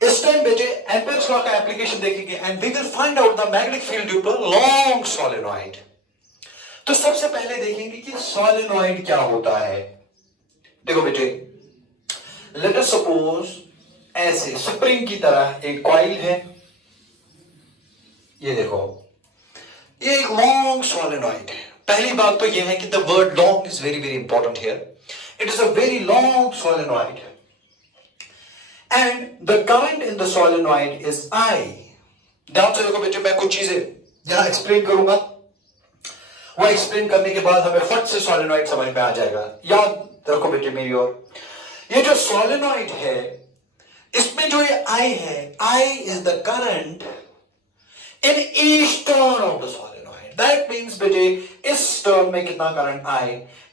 इस टाइम बेटे एम्पियर्स लॉ का एप्लीकेशन देखेंगे and we will find out the magnetic field due to long solenoid. तो सबसे पहले देखेंगे कि सोलेनॉइड क्या होता है। देखो बेटे, लेट अस सपोज ऐसे स्प्रिंग की तरह एक कॉइल है, ये देखो, ये एक लॉन्ग सोलेनॉइड है। पहली बात तो ये है कि the word long is very very important here. It is a very long solenoid and the current in the solenoid is I। ध्यान से देखो बेटे, मैं कुछ चीजें यहां एक्सप्लेन करूंगा, वो एक्सप्लेन करने के बाद हमें फट से सोलेनॉइड समझ में आ जाएगा। याद रखो बेटे मेरी ओर, ये जो सोलेनॉइड है इसमें जो ये I है, I is the current in each turn of the solenoid। That means बेटे इस टर्न में कितना करंट I,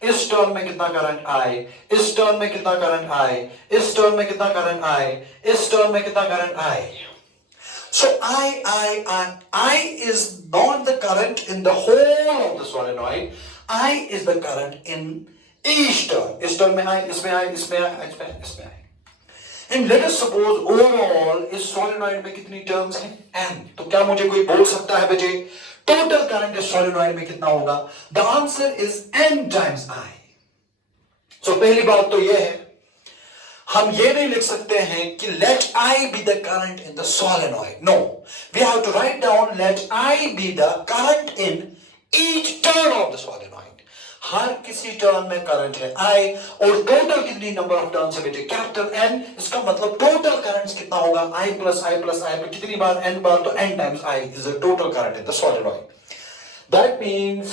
इस टर्न में कितना करंट I, इस टर्न में कितना करंट I, इस टर्न में कितना करंट I, इस टर्न में कितना current I। So I is not the current in the whole of the solenoid, I is the current in each turn। इस टर्न में I, इसमें I, इसमें I, इसमें I। And let us suppose overall इस solenoid में कितनी turns हैं? N। तो क्या मुझे कोई बोल सकता है बेटे टोटल करंट इस सोलेनॉइड में कितना होगा? The answer is N times I। सो पहली बात तो यह है, हम ये नहीं लिख सकते हैं कि let I be the current in the solenoid. No, we have to write down let I be the current in each turn of the solenoid. हर किसी टर्न में करंट है I, और टोटल कितनी नंबर ऑफ टर्न है बेटे? Capital N। इसका मतलब टोटल करंट कितना होगा? I plus I plus I पे कितनी बार? N बार, तो N times I is the total current in the solenoid. That means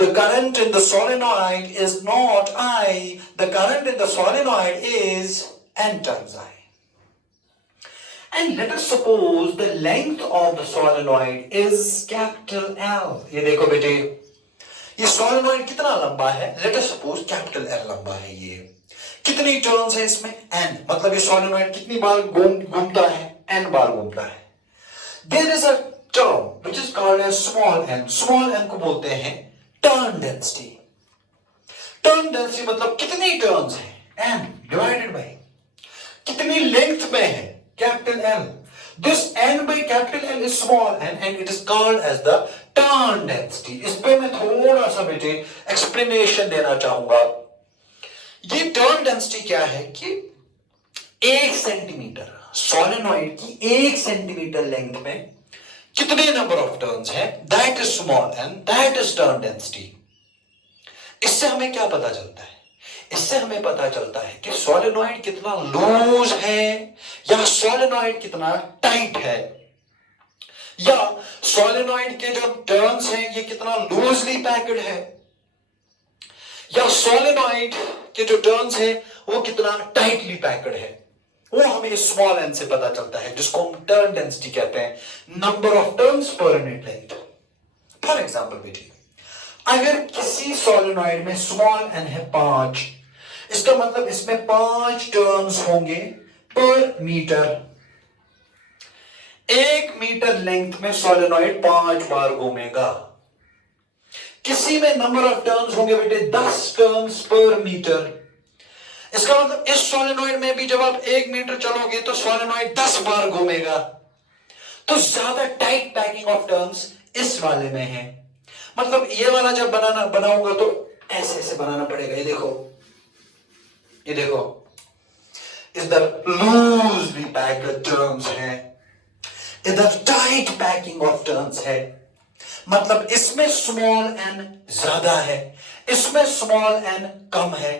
the current in the solenoid is not I, the current in the solenoid is N times I। And let us suppose the length of the solenoid is capital L। ये देखो बेटे, ये solenoid कितना लंबा है? Late us suppose capital L लंबा है। ये कितनी टर्न्स है इसमें? N। मतलब ये सोलेनॉइड कितनी बार घूमता है? N बार घूमता है। There is a term which is called as small n। Small n को बोलते हैं टर्न डेंसिटी। टर्न डेंसिटी मतलब कितनी टर्न्स है? N डिवाइडेड बाय कितनी लेंथ में है? Capital L। This N by capital L is small n and it is called as the turn density। इस पे मैं थोड़ा सा बेटे एक्सप्लेनेशन देना चाहूंगा। ये टर्न डेंसिटी क्या है कि 1 सेंटीमीटर सोलेनॉइड की 1 सेंटीमीटर लेंथ में कितने नंबर ऑफ टर्न्स है? That is small n, that is turn density. इससे हमें क्या पता चलता है? इससे हमें पता चलता है कि सोलेनॉइड कितना लूज है या सोलेनॉइड कितना टाइट है, या सोलेनॉइड के जो टर्न्स हैं ये कितना लूजली पैक्ड है, या सोलेनॉइड के जो टर्न्स हैं वो कितना टाइटली पैक्ड है। वो हमें स्मॉल एन से पता चलता है, जिसको हम टर्न डेंसिटी कहते हैं, number of turns per unit length. For example बेटी, अगर किसी सोलेनॉइड में स्मॉल एन है 5, इसका मतलब इसमें 5 टर्न्स होंगे पर मीटर। 1 मीटर लेंथ में सोलेनॉइड 5 बार घूमेगा। किसी में नंबर ऑफ टर्न्स होंगे बेटे 10 टर्न्स पर मीटर। इसका मतलब इस सोलेनॉइड में भी जब आप 1 मीटर चलोगे तो सोलेनॉइड 10 बार घूमेगा। तो ज्यादा टाइट पैकिंग ऑफ टर्न्स इस वाले में है। मतलब ये वाला जब बनाऊंगा तो ऐसे ऐसे बनाना पड़ेगा। ये देखो, ये देखो, इधर लूजली पैक्ड टर्न्स है, इधर टाइट पैकिंग ऑफ टर्न्स है। मतलब इसमें स्मॉल एन ज्यादा है, इसमें स्मॉल एन कम है।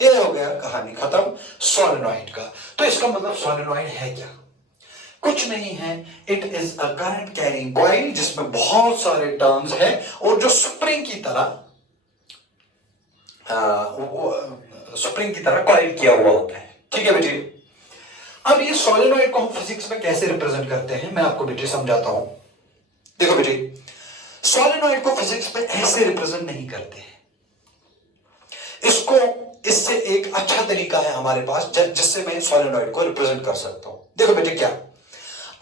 ये हो गया, कहानी खत्म सोलेनॉइड का। तो इसका मतलब सोलेनॉइड है क्या? कुछ नहीं है, it is a current carrying coil जिसमें बहुत सारे टर्न्स हैं और जो स्प्रिंग की तरह कॉइल किया हुआ होता है। ठीक है बेटी। अब ये सोलेनॉइड को हम फिजिक्स में कैसे रिप्रेजेंट करते हैं मैं आपको बेटी समझाता हूं। देखो बेटी, सोलेनॉइड को फिजिक्स में ऐसे रिप्रेजेंट नहीं करते हैं। इसको इससे एक अच्छा तरीका है हमारे पास जिससे मैं सोलेनॉइड को रिप्रेजेंट कर सकता हूं। देखो बेटे, क्या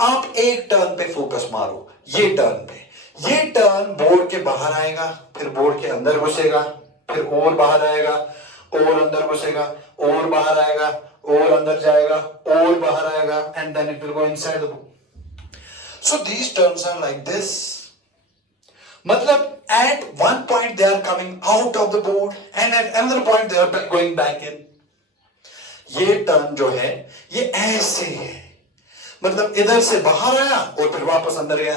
आप एक टर्न पे फोकस मारो, ये टर्न पे, ये टर्न बोर्ड के बाहर आएगा, फिर बोर्ड के अंदर घुसेगा, फिर और बाहर आएगा, और अंदर घुसेगा, और बाहर आएगा, और अंदर जाएगा, और बाहर आएगा, and then it will go inside the board. So these turns are like this. मतलब at one point they are coming out of the board and at another point they are going back in. ये turn जो है ये ऐसे है, मतलब इधर से बाहर आया और फिर वापस अंदर गया।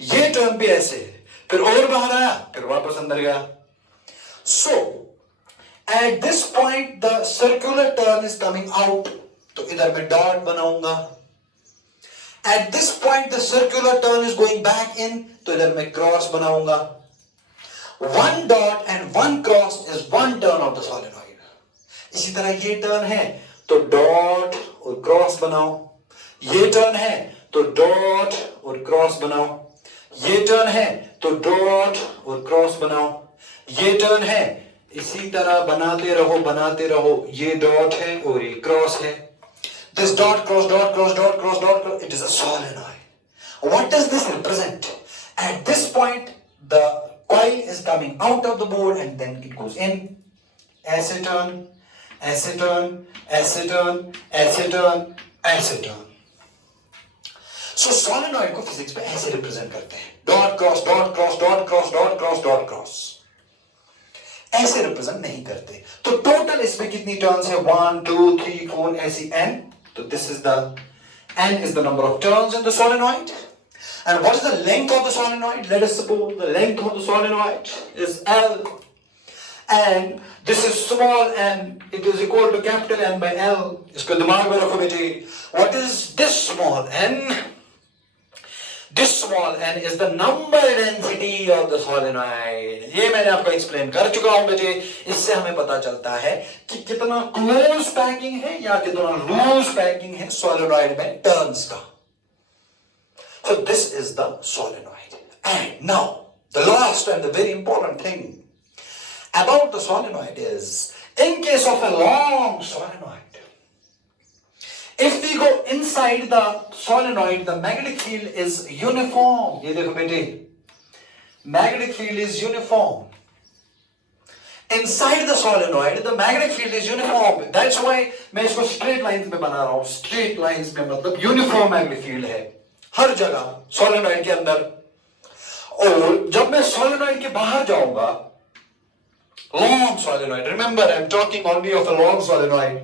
ये टर्न भी ऐसे है, फिर और बाहर आया, फिर वापस अंदर गया। So at this point the circular turn is coming out, तो इधर मैं डॉट बनाऊंगा। At this point the circular turn is going back in, तो इधर मैं क्रॉस बनाऊंगा। One dot and one cross is one turn of the solenoid. इसी तरह ये टर्न है तो डॉट और क्रॉस बनाओ, ये टर्न है तो डॉट और क्रॉस बनाओ, ये टर्न है तो डॉट और क्रॉस बनाओ, ये टर्न है, इसी तरह बनाते रहो बनाते रहो। ये डॉट है और ये क्रॉस है। This dot cross dot cross dot cross dot cross, it is a solenoid. What does this represent? At this point the coil is coming out of the board and then it goes in. ऐसे turn, ऐसे turn, ऐसे turn, ऐसे turn, ऐसे turn. So solenoid को physics में ऐसे represent करते हैं, dot cross dot cross dot cross dot cross dot cross. ऐसे रिप्रेजेंट नहीं करते। तो टोटल इसमें कितनी टर्न्स है? 1 2 3 4 ऐसी n। So this is the n is the number of turns in the solenoid. And what is the length of the solenoid? Let us suppose the length of the solenoid is L, and this is small n. It is equal to capital N by L. इसको दिमाग में रखो बेटी। What is this small n? This small n is the number density of the solenoid. ये मैंने आपको explain कर चुका हूं बेटे। इससे हमें पता चलता है कि कितना क्लोज पैकिंग है या कितना लूज पैकिंग है सोलेनॉइड में टर्न्स का। So this is the solenoid. And now the last and the very important thing about the solenoid is, in case of a long solenoid, if we go inside the solenoid, the magnetic field is uniform. ये देखो बेटे, magnetic field is uniform. Inside the solenoid, the magnetic field is uniform. That's why मैं इसको straight lines में बना रहा हूँ। Straight lines में मतलब uniform magnetic field है हर जगह solenoid के अंदर। और जब मैं solenoid के बाहर जाऊंगा, long solenoid, remember I'm talking only of a long solenoid.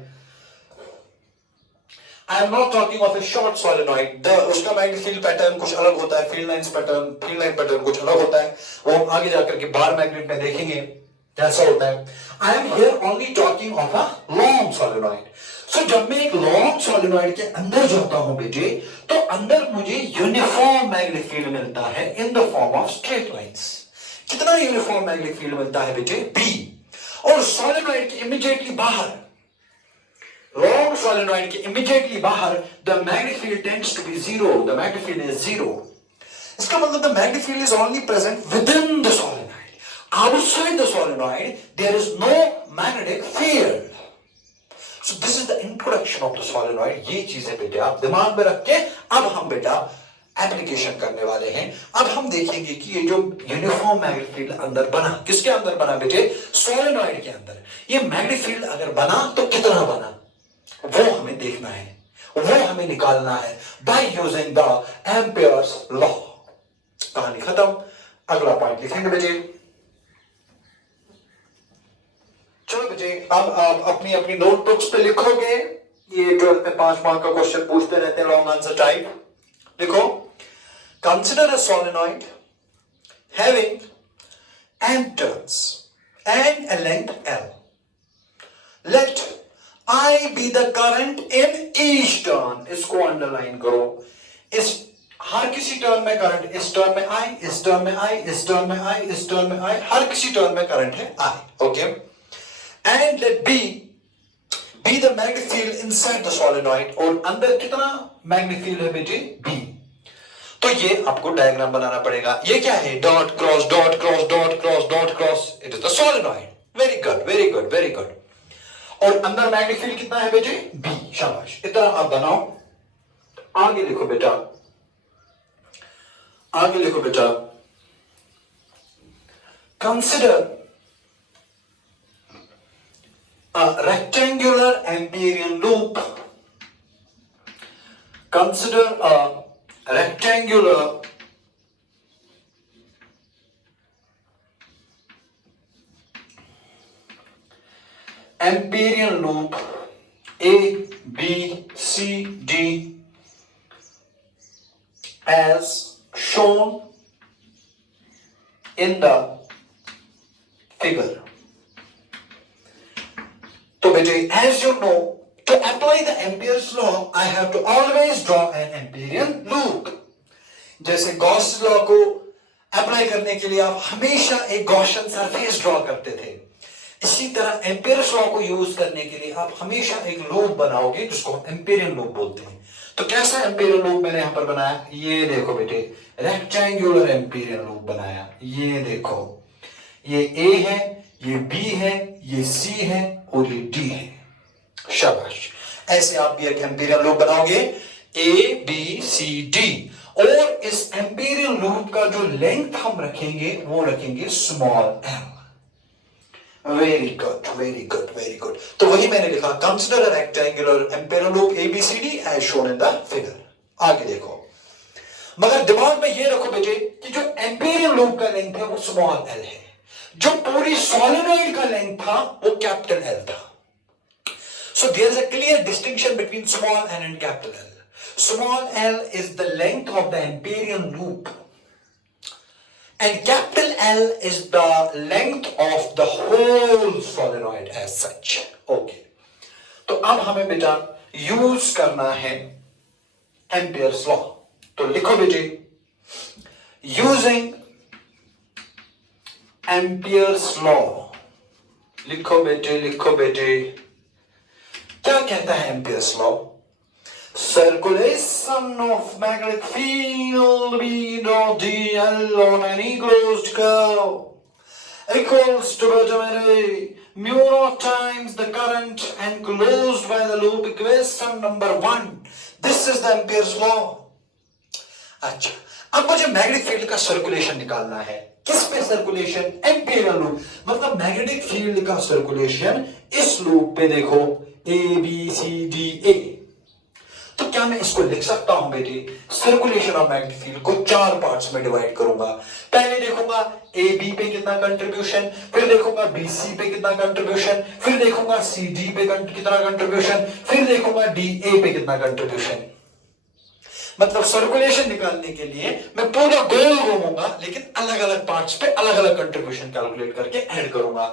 I am not talking of A short solenoid, उसका मैग्नेटिक फील्ड पैटर्न कुछ अलग होता है, फील्ड लाइन पैटर्न कुछ अलग होता है, वो हम आगे जाकर के बार मैग्नेट में देखेंगे कैसा होता है। I am here only talking of a long solenoid. So जब मैं एक लॉन्ग सोलेनॉइड के अंदर जाता हूं बेटे, तो अंदर मुझे यूनिफॉर्म मैग्नेटिक फील्ड मिलता है in the form of straight lines. कितना यूनिफॉर्म मैग्नेटिक फील्ड मिलता है बेटे? बी। और सोलेनॉइड के इमीडिएटली बाहर, लॉन्ग सोलेनॉइड के इमीडिएटली बाहर, the magnetic field tends to be zero, the magnetic field is zero. इसका मतलब the magnetic field is only present within the solenoid, outside the solenoid there is no magnetic field. So this is the introduction of the solenoid. ये चीजें बेटे आप दिमाग में रख के अब हम बेटा एप्लीकेशन करने वाले हैं। अब हम देखेंगे कि ये जो यूनिफॉर्म मैग्नेटिक फील्ड अंदर बना, किसके अंदर बना बेटे? सोलेनॉइड के अंदर। ये मैग्नेटिक फील्ड अगर बना तो कितना बना, वो हमें देखना है, वो हमें निकालना है by using the Ampere's law. कहानी खत्म, अगला पॉइंट लिखेंगे बेटे। चलो बेटे, अब आप अपनी अपनी नोटबुक्स पे लिखोगे, ये 12th में 5 मार्क का क्वेश्चन पूछते रहते हैं लॉन्ग आंसर टाइप। देखो, consider a solenoid having n turns and a length L. Let I be the current in each turn. इसको अंडरलाइन करो। इस हर किसी टर्न में करंट, इस टर्न में I, इस टर्न में I, इस टर्न में I, इस टर्न में I, हर किसी टर्न में करंट है I. Okay, and let B be the magnetic field inside the solenoid. और अंदर कितना मैग्नेटिक फील्ड है बेटे? B. तो ये आपको डायग्राम बनाना पड़ेगा। ये क्या है? Dot cross dot cross dot cross dot cross, it is the solenoid. Very good very good very good. और अंदर मैग्नेटिक फील्ड कितना है बेटे? बी। शाबाश, इतना आप बनाओ। आगे लिखो बेटा, आगे लिखो बेटा। Consider a rectangular Amperian loop. Consider a rectangular Amperian loop A, B, C, D as shown in the figure. So बेटे, as you know, to apply the Ampere's law, I have to always draw an Amperian loop. जैसे Gauss law को apply करने के लिए आप हमेशा एक Gaussian surface draw करते थे, इसी तरह एम्पियर्स लॉ को यूज करने के लिए आप हमेशा एक लूप बनाओगे जिसको एम्पिरियन लूप बोलते हैं। तो कैसा एम्पिरियन लूप मैंने यहां पर बनाया? ये देखो बेटे, रेक्टेंगुलर एम्पिरियन लूप बनाया। ये देखो, ये ए है, ये बी है, ये सी है और ये डी है। शाबाश, ऐसे आप भी एक एम्पिरियन लूप बनाओगे, ए बी सी डी। और इस एम्पिरियन लूप का जो लेंथ हम रखेंगे वो रखेंगे small L. Very good very good very good. तो वही मैंने लिखा, consider a rectangular Amperian loop A B C D as shown in the figure. आगे देखो, मगर दिमाग में ये रखो बेटे कि जो एम्पिरियन लूप का लेंथ है वो स्मॉल एल है, जो पूरी सोलेनॉइड का लेंथ था वो कैपिटल एल था। So there is a clear distinction between small n and capital L. Small L is the length of the Amperian loop, and capital L is the length of the whole solenoid as such. Okay. तो अब हमें बेटा use करना है amperes law. तो लिखो बेटे, using ampere's law. लिखो बेटे, लिखो बेटे, क्या कहता है Ampere's law? Circulation of magnetic field B dot dl on an enclosed curve equals to mu naught times the current enclosed by the loop. Equation number 1. This is the Ampere's law. अच्छा, अब मुझे magnetic field का circulation निकालना है। किस पे circulation? एम्पिरियन loop. मतलब magnetic field का सर्कुलेशन इस लूप पे देखो, ए बी सी डी ए। तो क्या मैं इसको लिख सकता हूं बेटे, सर्कुलेशन ऑफ मैग्नेटिक फील्ड को 4 पार्ट्स में डिवाइड करूंगा। पहले देखूंगा ए बी पे कितना कंट्रीब्यूशन, फिर देखूंगा बी सी पे कितना कंट्रीब्यूशन, फिर देखूंगा सी डी पे कितना कंट्रीब्यूशन, फिर देखूंगा डी ए पे कितना कंट्रीब्यूशन। मतलब सर्कुलेशन निकालने के लिए मैं पूरा गोल घूमूंगा, लेकिन अलग अलग पार्ट्स पे अलग अलग कंट्रीब्यूशन कैलकुलेट करके ऐड करूंगा।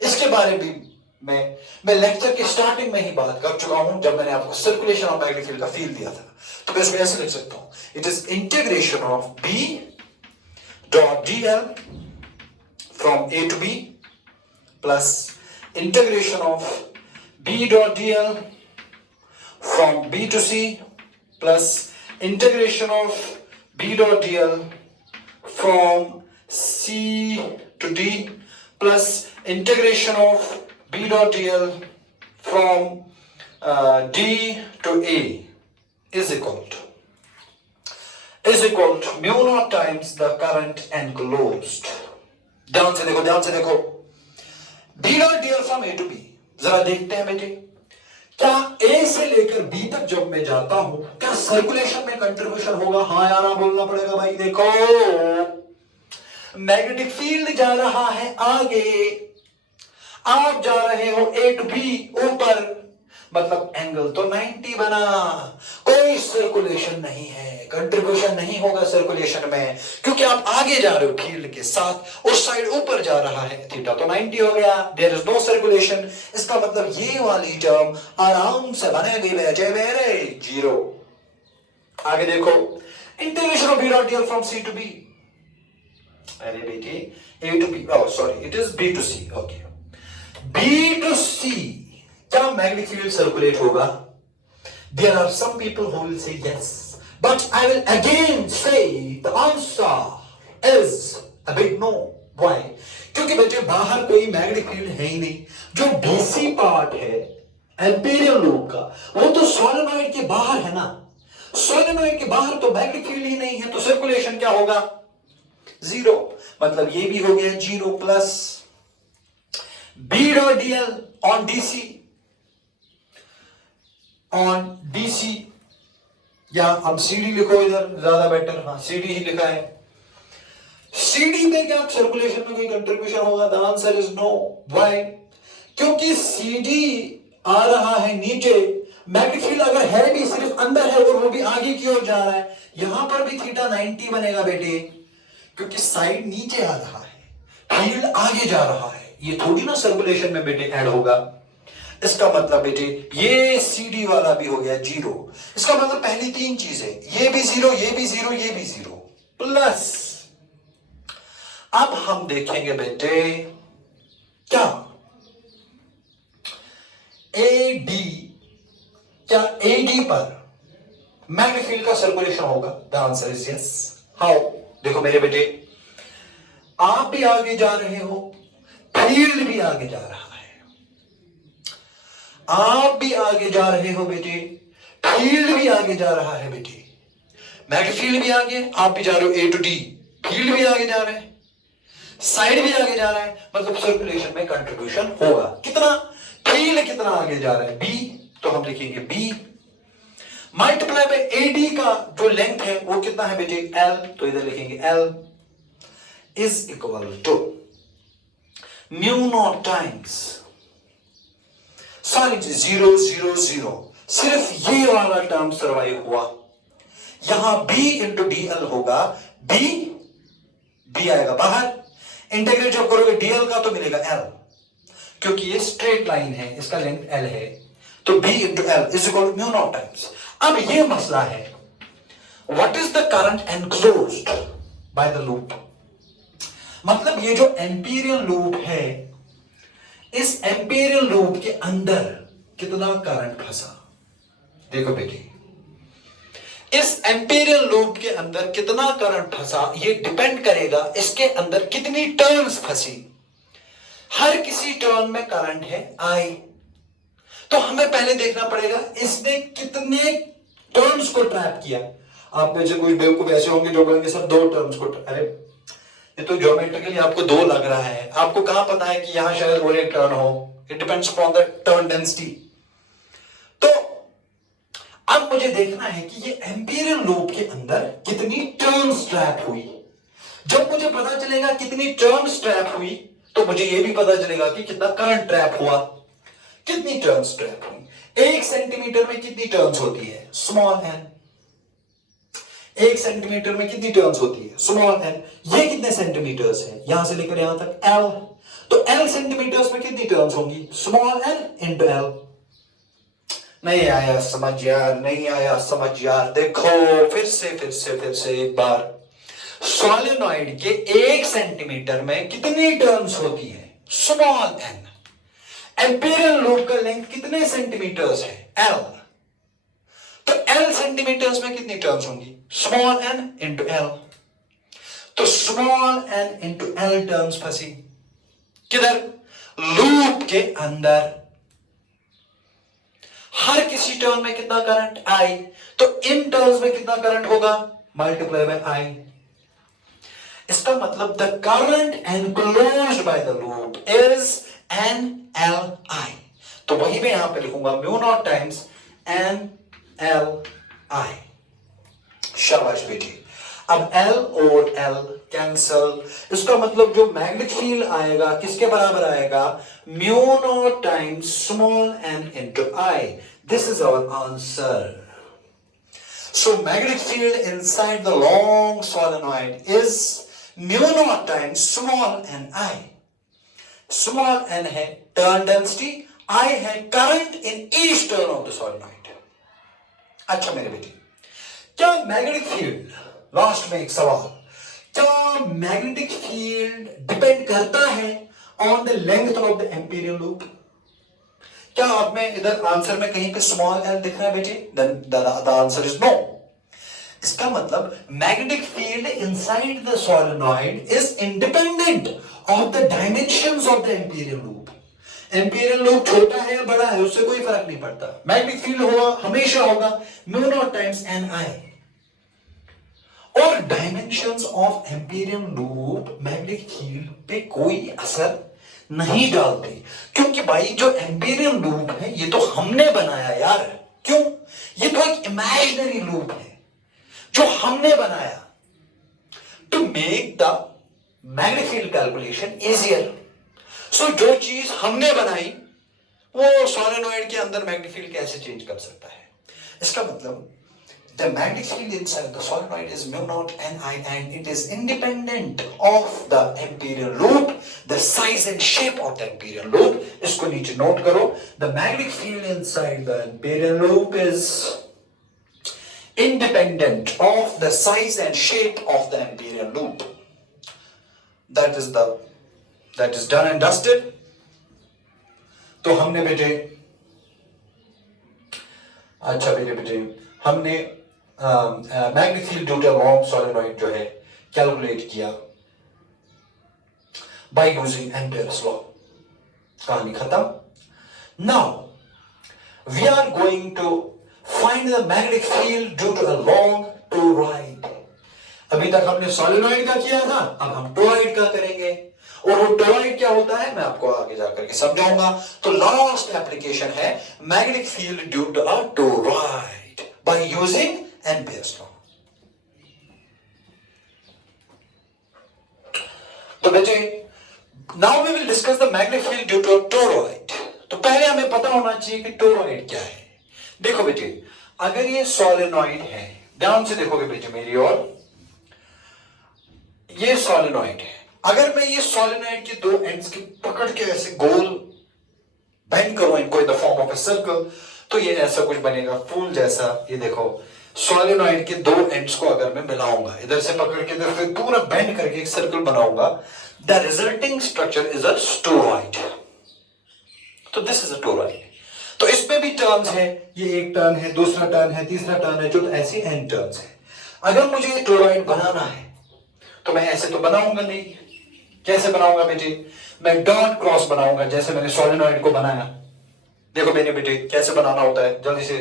इसके बारे में मैं लेक्चर के स्टार्टिंग में ही बात कर चुका हूं, जब मैंने आपको सर्कुलेशन ऑफ मैग्नेटिक फील्ड का फील दिया था। तो मैं इसको ऐसे लिख सकता हूं, it is integration of B dot D l from A to B plus integration of B dot D l from B to C plus integration of b dot dl from c to d plus integration of b dot dl from d to a is equal to mu naught times the current enclosed। ध्यान से देखो b dot dl from a to b, जरा देखते हैं बेटे, क्या ए से लेकर बी तक जब मैं जाता हूं क्या सर्कुलेशन में कंट्रीब्यूशन होगा? हाँ या ना बोलना पड़ेगा भाई। देखो मैग्नेटिक फील्ड जा रहा है आगे, आप जा रहे हो ए टू बी ऊपर, मतलब एंगल तो 90 बना, कोई सर्कुलेशन नहीं है, कंट्रीब्यूशन नहीं होगा सर्कुलेशन में, क्योंकि आप आगे जा रहे हो फील्ड के साथ, उस साइड ऊपर जा रहा है, थीटा तो 90 हो गया, देयर इज नो सर्कुलेशन। इसका मतलब ये वाली टर्म आराम से बनेगी बेटे मेरे, जीरो। आगे देखो, integration of B dot DL from C to B, अरे बेटे A to B, sorry it is B to C, okay, B to C क्या मैग्नेटिक फील्ड सर्कुलेट होगा? There are some people who will say yes, but I will again say the answer is a big no. Why? क्योंकि बच्चे बाहर कोई magnetic field है ही नहीं। जो DC part है एम्पीरियल लूप का, वो तो सोलेनॉइड के बाहर है ना, सोलेनॉइड के बाहर तो मैग्नेटिक फील्ड ही नहीं है, तो सर्कुलेशन क्या होगा? जीरो। मतलब ये भी हो गया zero plus B dot DL on DC या हम सीडी लिखो इधर, ज्यादा बेटर, हाँ सीडी ही लिखा है। सीडी में क्या सर्कुलेशन में कोई कंट्रीब्यूशन होगा? The answer is no. Why? क्योंकि सीडी आ रहा है नीचे, मैग्नेटिक फील्ड अगर है भी सिर्फ अंदर है और वो भी आगे की ओर जा रहा है, यहां पर भी थीटा 90 बनेगा बेटे, क्योंकि साइड नीचे आ रहा है, फील्ड आगे जा रहा है, ये थोड़ी ना सर्कुलेशन में बेटे ऐड होगा। इसका मतलब बेटे ये सीडी वाला भी हो गया जीरो। इसका मतलब पहली तीन चीजें, ये भी जीरो, ये भी जीरो, ये भी जीरो, प्लस अब हम देखेंगे बेटे क्या एडी, क्या एडी पर मैग्नेटिक फील्ड का सर्कुलेशन होगा? The answer is yes. How? देखो मेरे बेटे, आप भी आगे जा रहे हो, फील्ड भी आगे जा रहा है, आप भी आगे जा रहे हो बेटे, फील्ड भी आगे जा रहा है बेटे, मैग्नेटिक फील्ड भी आगे, आप भी जा रहे हो ए टू डी, फील्ड भी आगे जा रहे हैं, साइड भी आगे जा रहा है, मतलब सर्कुलेशन में कंट्रीब्यूशन होगा। कितना? फील्ड कितना आगे जा रहा है? बी, तो हम लिखेंगे बी मल्टीप्लाई बाय एडी का जो लेंथ है वो कितना है बेटे? एल, तो इधर लिखेंगे L is equal to mu naught times, sorry 0 0 0, सिर्फ ये वाला टर्म सर्वाइव हुआ। यहां b इंटू डी एल होगा, b आएगा बाहर, इंटीग्रेट जब करोगे dl का तो मिलेगा l, क्योंकि ये स्ट्रेट लाइन है, इसका लेंथ l है, तो b into L is equal to mu naught times. अब ये मसला है, what is the current enclosed by the loop? मतलब ये जो एम्पीरियल लूप है, इस एम्पीरियल लूप के अंदर कितना करंट फंसा? देखो बेटी, इस एम्पीरियल लूप के अंदर कितना करंट फंसा ये डिपेंड करेगा इसके अंदर कितनी टर्न्स फंसी। हर किसी टर्न में करंट है I, तो हमें पहले देखना पड़ेगा इसने कितने टर्न्स को ट्रैप किया। आप में से कुछ बेवकूफ ऐसे होंगे जो बोलेंगे सर 2 टर्न्स को, अरे ये तो ज्योमेट्रिकली आपको 2 लग रहा है, आपको कहां पता है कि यहां शायद और एक टर्न हो? It depends upon the turn density. तो अब मुझे मुझे देखना है कि ये एम्पीरियल लूप के अंदर कितनी टर्न्स ट्रैप हुई। जब मुझे पता चलेगा कितनी टर्न्स ट्रैप हुई तो मुझे ये भी पता चलेगा कि कितना करंट ट्रैप हुआ। कितनी टर्न्स ट्रैप हुई, 1 सेंटीमीटर में कितनी टर्न्स होती है, स्मॉल एन। 1 सेंटीमीटर में कितनी टर्न्स होती है, स्मॉल एन। ये कितने सेंटीमीटर्स है, यहां से लेकर यहां तक एल, तो एल सेंटीमीटर्स में कितनी टर्न्स होंगी, स्मॉल एन इंटू एल। नहीं आया समझ यार, नहीं आया समझ यार। देखो फिर से एक बार, सोलेनॉइड के 1 सेंटीमीटर में कितनी टर्न्स होती है, स्मॉल एन। एम्पीरियल लूप का लेंथ कितने सेंटीमीटर्स है, एल, तो एल सेंटीमीटर्स में कितनी टर्न्स होंगी, स्मॉल एन इंटू एल। तो small N into L turns फंसी किधर, लूप के अंदर। हर किसी टर्न में कितना करंट, आई, तो इन टर्न्स में कितना करंट होगा, मल्टीप्लाई बाय आई। इसका मतलब the current enclosed by the loop is N L I. तो वही मैं यहां पे लिखूंगा mu naught times N L I. शाबाश बेटी। अब L और L कैंसल, इसका मतलब जो मैग्नेटिक फील्ड आएगा किसके बराबर आएगा, mu naught times small N into I. This is our answer. So magnetic field inside the long solenoid is mu naught times small N I. Small N है turn density, I है current in each turn of the solenoid. अच्छा मेरे बेटी, क्या magnetic field, last में एक सवाल, क्या मैग्नेटिक फील्ड डिपेंड करता है on the length of the amperian loop? क्या आप में इधर आंसर में कहीं पे स्मॉल एल दिख रहा है बेटे? The answer is no. इसका मतलब magnetic field inside the solenoid is independent of the dimensions of the amperian loop. Amperian loop छोटा है या बड़ा है उससे कोई फर्क नहीं पड़ता, मैग्नेटिक फील्ड होगा हमेशा होगा म्यू नॉट टाइम्स एन आई। और dimensions of Amperian loop magnetic field पे कोई असर नहीं डालते, क्योंकि भाई जो एम्पीरियल लूप है ये तो हमने बनाया यार। क्यों? ये तो एक इमेजिनरी लूप है जो हमने बनाया। To make the magnetic field calculation easier, so जो चीज हमने बनाई वो सोलेनॉइड के अंदर मैग्नेटिक फील्ड कैसे चेंज कर सकता है। इसका मतलब the magnetic field inside the solenoid is mu naught Ni and it is independent of the imperial loop, the size and shape of the imperial loop. इसको नीचे नोट करो, the magnetic field inside the imperial loop is independent of the size and shape of the imperial loop. That is done and dusted. तो हमने बेटे, अच्छा बेटे हमने magnetic field due to long solenoid जो है कैलकुलेट किया बाय यूजिंग एम्पियर्स लॉ। कहानी खत्म। Now we are going to find the magnetic field due to a long toroid. अभी तक हमने सोलेनॉइड का किया था, अब हम टोरॉइड का करेंगे। और वो टोरॉइड क्या होता है मैं आपको आगे जाकर के समझाऊंगा। तो लास्ट एप्लीकेशन है magnetic field due to a toroid by using ampere's law. तो बेटे now we will discuss the magnetic field due to a toroid. तो पहले हमें पता होना चाहिए कि टोरॉइड क्या है। देखो बेटे, अगर ये सोलेनॉइड है, ध्यान से देखोगे बेटे मेरी ओर, ये सोलेनॉइड है। अगर मैं ये सोलेनॉइड के दो एंड्स के पकड़ के ऐसे गोल बेंड करूं इनको इन the form of a circle, तो ये ऐसा कुछ बनेगा फूल जैसा। ये देखो सोलेनॉइड के दो एंड्स को अगर मैं मिलाऊंगा, इधर से पकड़ के इधर से पूरा बेंड करके एक सर्कल बनाऊंगा, the resulting structure is a toroid. तो दिस इज अ टोरॉइड। तो इसमें भी टर्न्स है, ये एक टर्न है, दूसरा टर्न है, तीसरा टर्न है, जो ऐसी एन टर्न्स है। अगर मुझे ये टोरॉइड बनाना है तो मैं ऐसे तो बनाऊंगा नहीं। कैसे बनाऊंगा बेटे? मैं डॉट क्रॉस बनाऊंगा जैसे मैंने सोलेनॉइड को बनाया। देखो मेरे बेटे कैसे बनाना होता है, जल्दी से।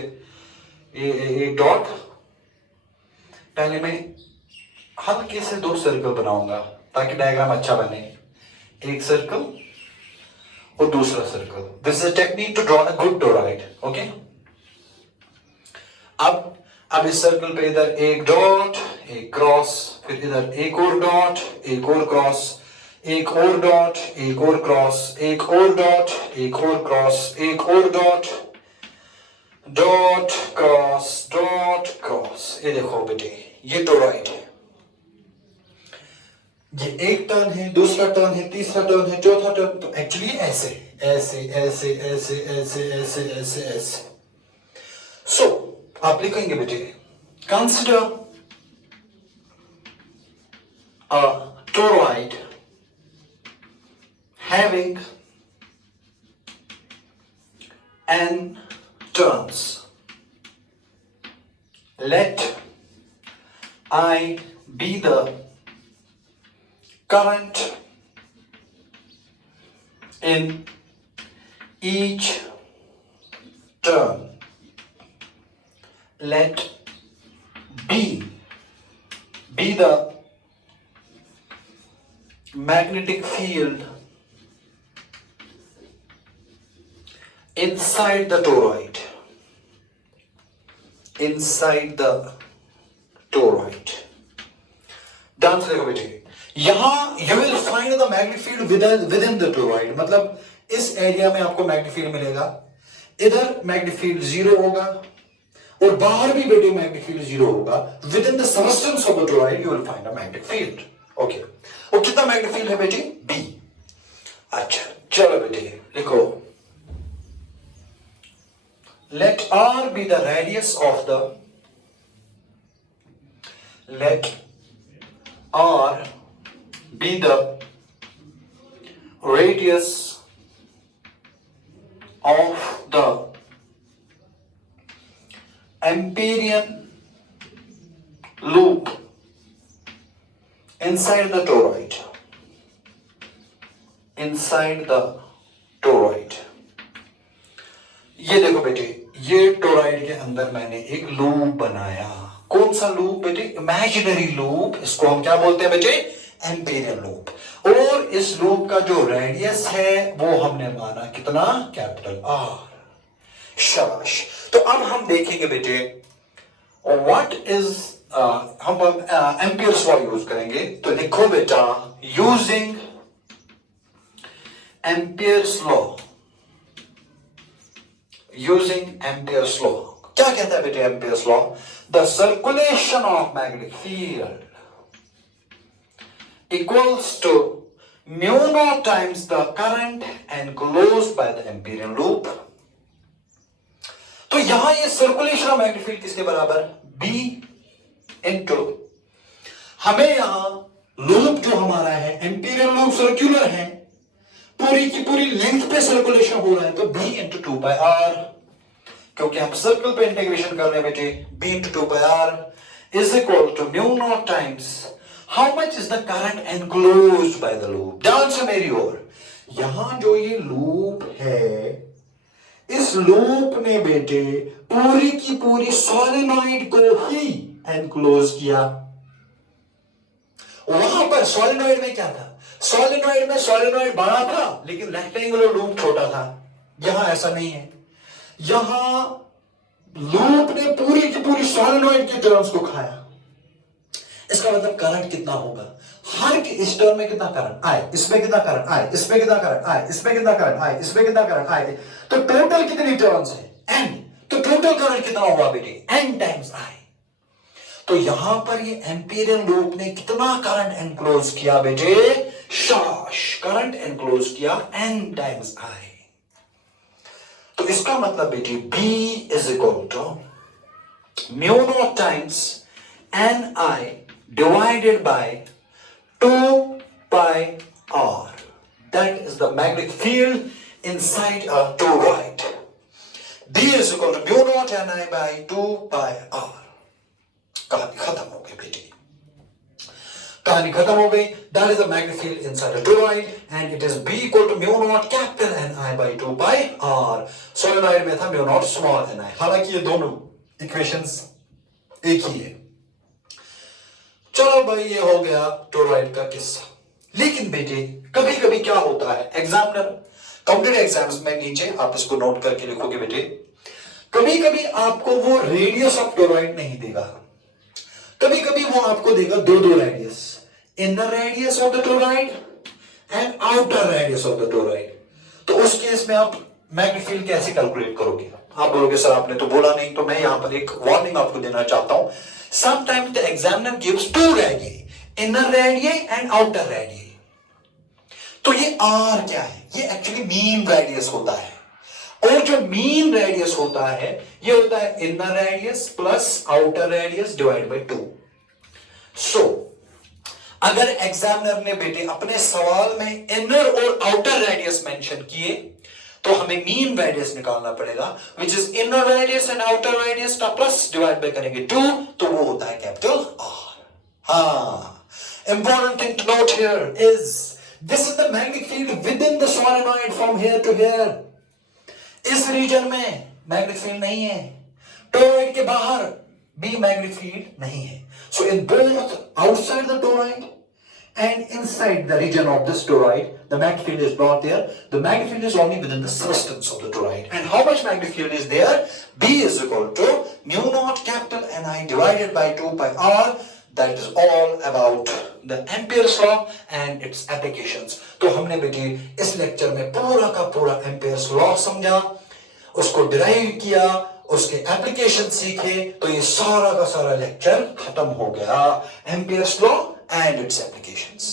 एक डॉट, पहले मैं हल्के से दो सर्कल बनाऊंगा ताकि डायग्राम अच्छा बने। एक सर्कल और दूसरा circle. This is a technique to draw a good toroid. Okay, अब इस सर्कल पे इधर एक डॉट, एक क्रॉस, फिर इधर एक और डॉट, एक और क्रॉस, एक और डॉट, एक और क्रॉस, एक और डॉट, एक और क्रॉस, एक और डॉट, डॉट क्रॉस। ये देखो बेटे, ये टोरॉइड है। ये एक टर्न है, दूसरा टर्न है, तीसरा टर्न है, चौथा टर्न। तो एक्चुअली ऐसे ऐसे ऐसे ऐसे ऐसे ऐसे ऐसे ऐसे। सो आप लिखेंगे बेटे, consider a toroid having n turns. Let I be the current in each turn. Let B be the magnetic field inside the toroid. Inside the toroid. ध्यान से देखो बेटे, यहां you will find the magnetic field within the toroid. मतलब इस area में आपको magnetic field मिलेगा। इधर मैग्नेटिक फील्ड 0 होगा और बाहर भी बेटे मैग्नेटिक फील्ड 0 होगा। With in the substance of the toroid you will find a magnetic field. Okay, और कितना मैग्नेटिक फील्ड है बेटे? B। अच्छा चलो बेटे लिखो, let R be the radius of the, let R be the radius of the Amperian loop inside the toroid. Inside the toroid. ये देखो बेटे, ये टोरॉइड के अंदर मैंने एक लूप बनाया। कौन सा लूप बेटे? Imaginary loop. इसको हम क्या बोलते हैं बेटे? Amperian loop. और इस लूप का जो रेडियस है वो हमने माना कितना? Capital R। शाबाश। तो अब हम देखेंगे बेटे व्हाट इज, हम एम्पियर्स लॉ यूज करेंगे। तो लिखो बेटा, using ampere's law, using ampere's law. क्या कहता है बेटे ampere's law? The circulation of magnetic field equals to mu naught times the current enclosed by the amperian loop. तो यहां ये सर्कुलेशन ऑफ मैग्नेटिक फील्ड किसके बराबर? B इनटू, हमें यहां लूप जो हमारा है एम्पीरियन लूप सर्कुलर है, पूरी की पूरी लेंथ पे सर्कुलेशन हो रहा है, तो B इंटू 2πr, क्योंकि हम सर्कल पे इंटीग्रेशन कर रहे हैं बेटे। B into 2πr is equal to mu naught times how much is the current enclosed by the loop. ध्यान से मेरी ओर, यहां जो ये लूप है, इस लूप ने बेटे पूरी की पूरी सोलेनॉइड को ही एनक्लोज किया। वहां पर सोलेनॉइड में क्या था? सोलेनॉइड में सोलेनॉइड बड़ा था लेकिन रेक्टेंगुलर लूप छोटा था। यहां ऐसा नहीं है, यहां लूप ने पूरी की पूरी सोलेनॉइड के टर्न्स को खाया। इसका मतलब करंट कितना होगा? हर इस टर्न में कितना करंट आए, इसमें कितना करंट आए, इसमें कितना करंट आए, इसमें कितना करंट आए, इसमें कितना करंट आए, तो टोटल कितनी टर्न्स है? n। तो टोटल करंट कितना हुआ बेटे? n times i। तो यहां पर ये एम्पीरियन लूप ने कितना करंट एनक्लोज किया बेटे? शाबाश, करंट एनक्लोज किया n टाइम्स i। तो इसका मतलब बेटे B is equal to mu naught times ni divided by 2πr. That is the magnetic field inside a toroid. B is equal to mu naught ni by 2πr. कहानी खत्म हो गई बेटी, कहानी खत्म हो गई। That is the magnetic field inside a toroid and it is B equal to mu naught capital Ni by 2πr. Solenoid में था mu naught small ni। हालांकि ये दोनों इक्वेशंस एक ही है। चलो भाई, ये हो गया टोरॉइड का किस्सा। लेकिन बेटे कभी कभी क्या होता है, एग्जामिनर कॉम्पिटेटिव एग्जाम्स में नीचे आप इसको नोट करके लिखोगे बेटे, कभी कभी आपको वो रेडियस ऑफ टोरॉइड नहीं देगा, कभी कभी वो आपको देगा दो radius, inner radius of the toroid and outer radius of the toroid. तो उस केस में आप मैग्नेटिक फील्ड कैसे कैलकुलेट करोगे? आप बोलोगे सर आपने तो बोला नहीं, तो मैं यहां पर एक वार्निंग आपको देना चाहता हूं। Sometimes the examiner gives two radii, inner radii and outer radii. तो ये आर क्या है? ये एक्चुअली मीन रेडियस होता है, और जो मीन रेडियस होता है ये होता है inner radius plus outer radius divide by 2। सो अगर एग्जामिनर ने बेटे अपने सवाल में इनर और आउटर रेडियस मेंशन किए तो हमें मीन रेडियस निकालना पड़ेगा, which is inner radius and outer radius का प्लस डिवाइड बाय करेंगे 2, तो वो होता है कैपिटल आर। हाँ, important thing to note here is this is the magnetic field within the solenoid from here to here. इस region में magnetic field नहीं है, टोरॉइड के बाहर भी मैग्नेटिक फील्ड नहीं है। So in both outside the toroid and inside the region of this toroid, the magnetic field is not there. The magnetic field is only within the substance of the toroid. And how much magnetic field is there? B is equal to mu naught capital Ni divided by 2 pi r. That is all about the Ampere's law and its applications. तो हमने बेटी इस lecture में पूरा का पूरा Ampere's law समझा, उसको डिराइव किया, उसके एप्लीकेशन सीखे, तो ये सारा का सारा लेक्चर खत्म हो गया। Ampere's law and its applications.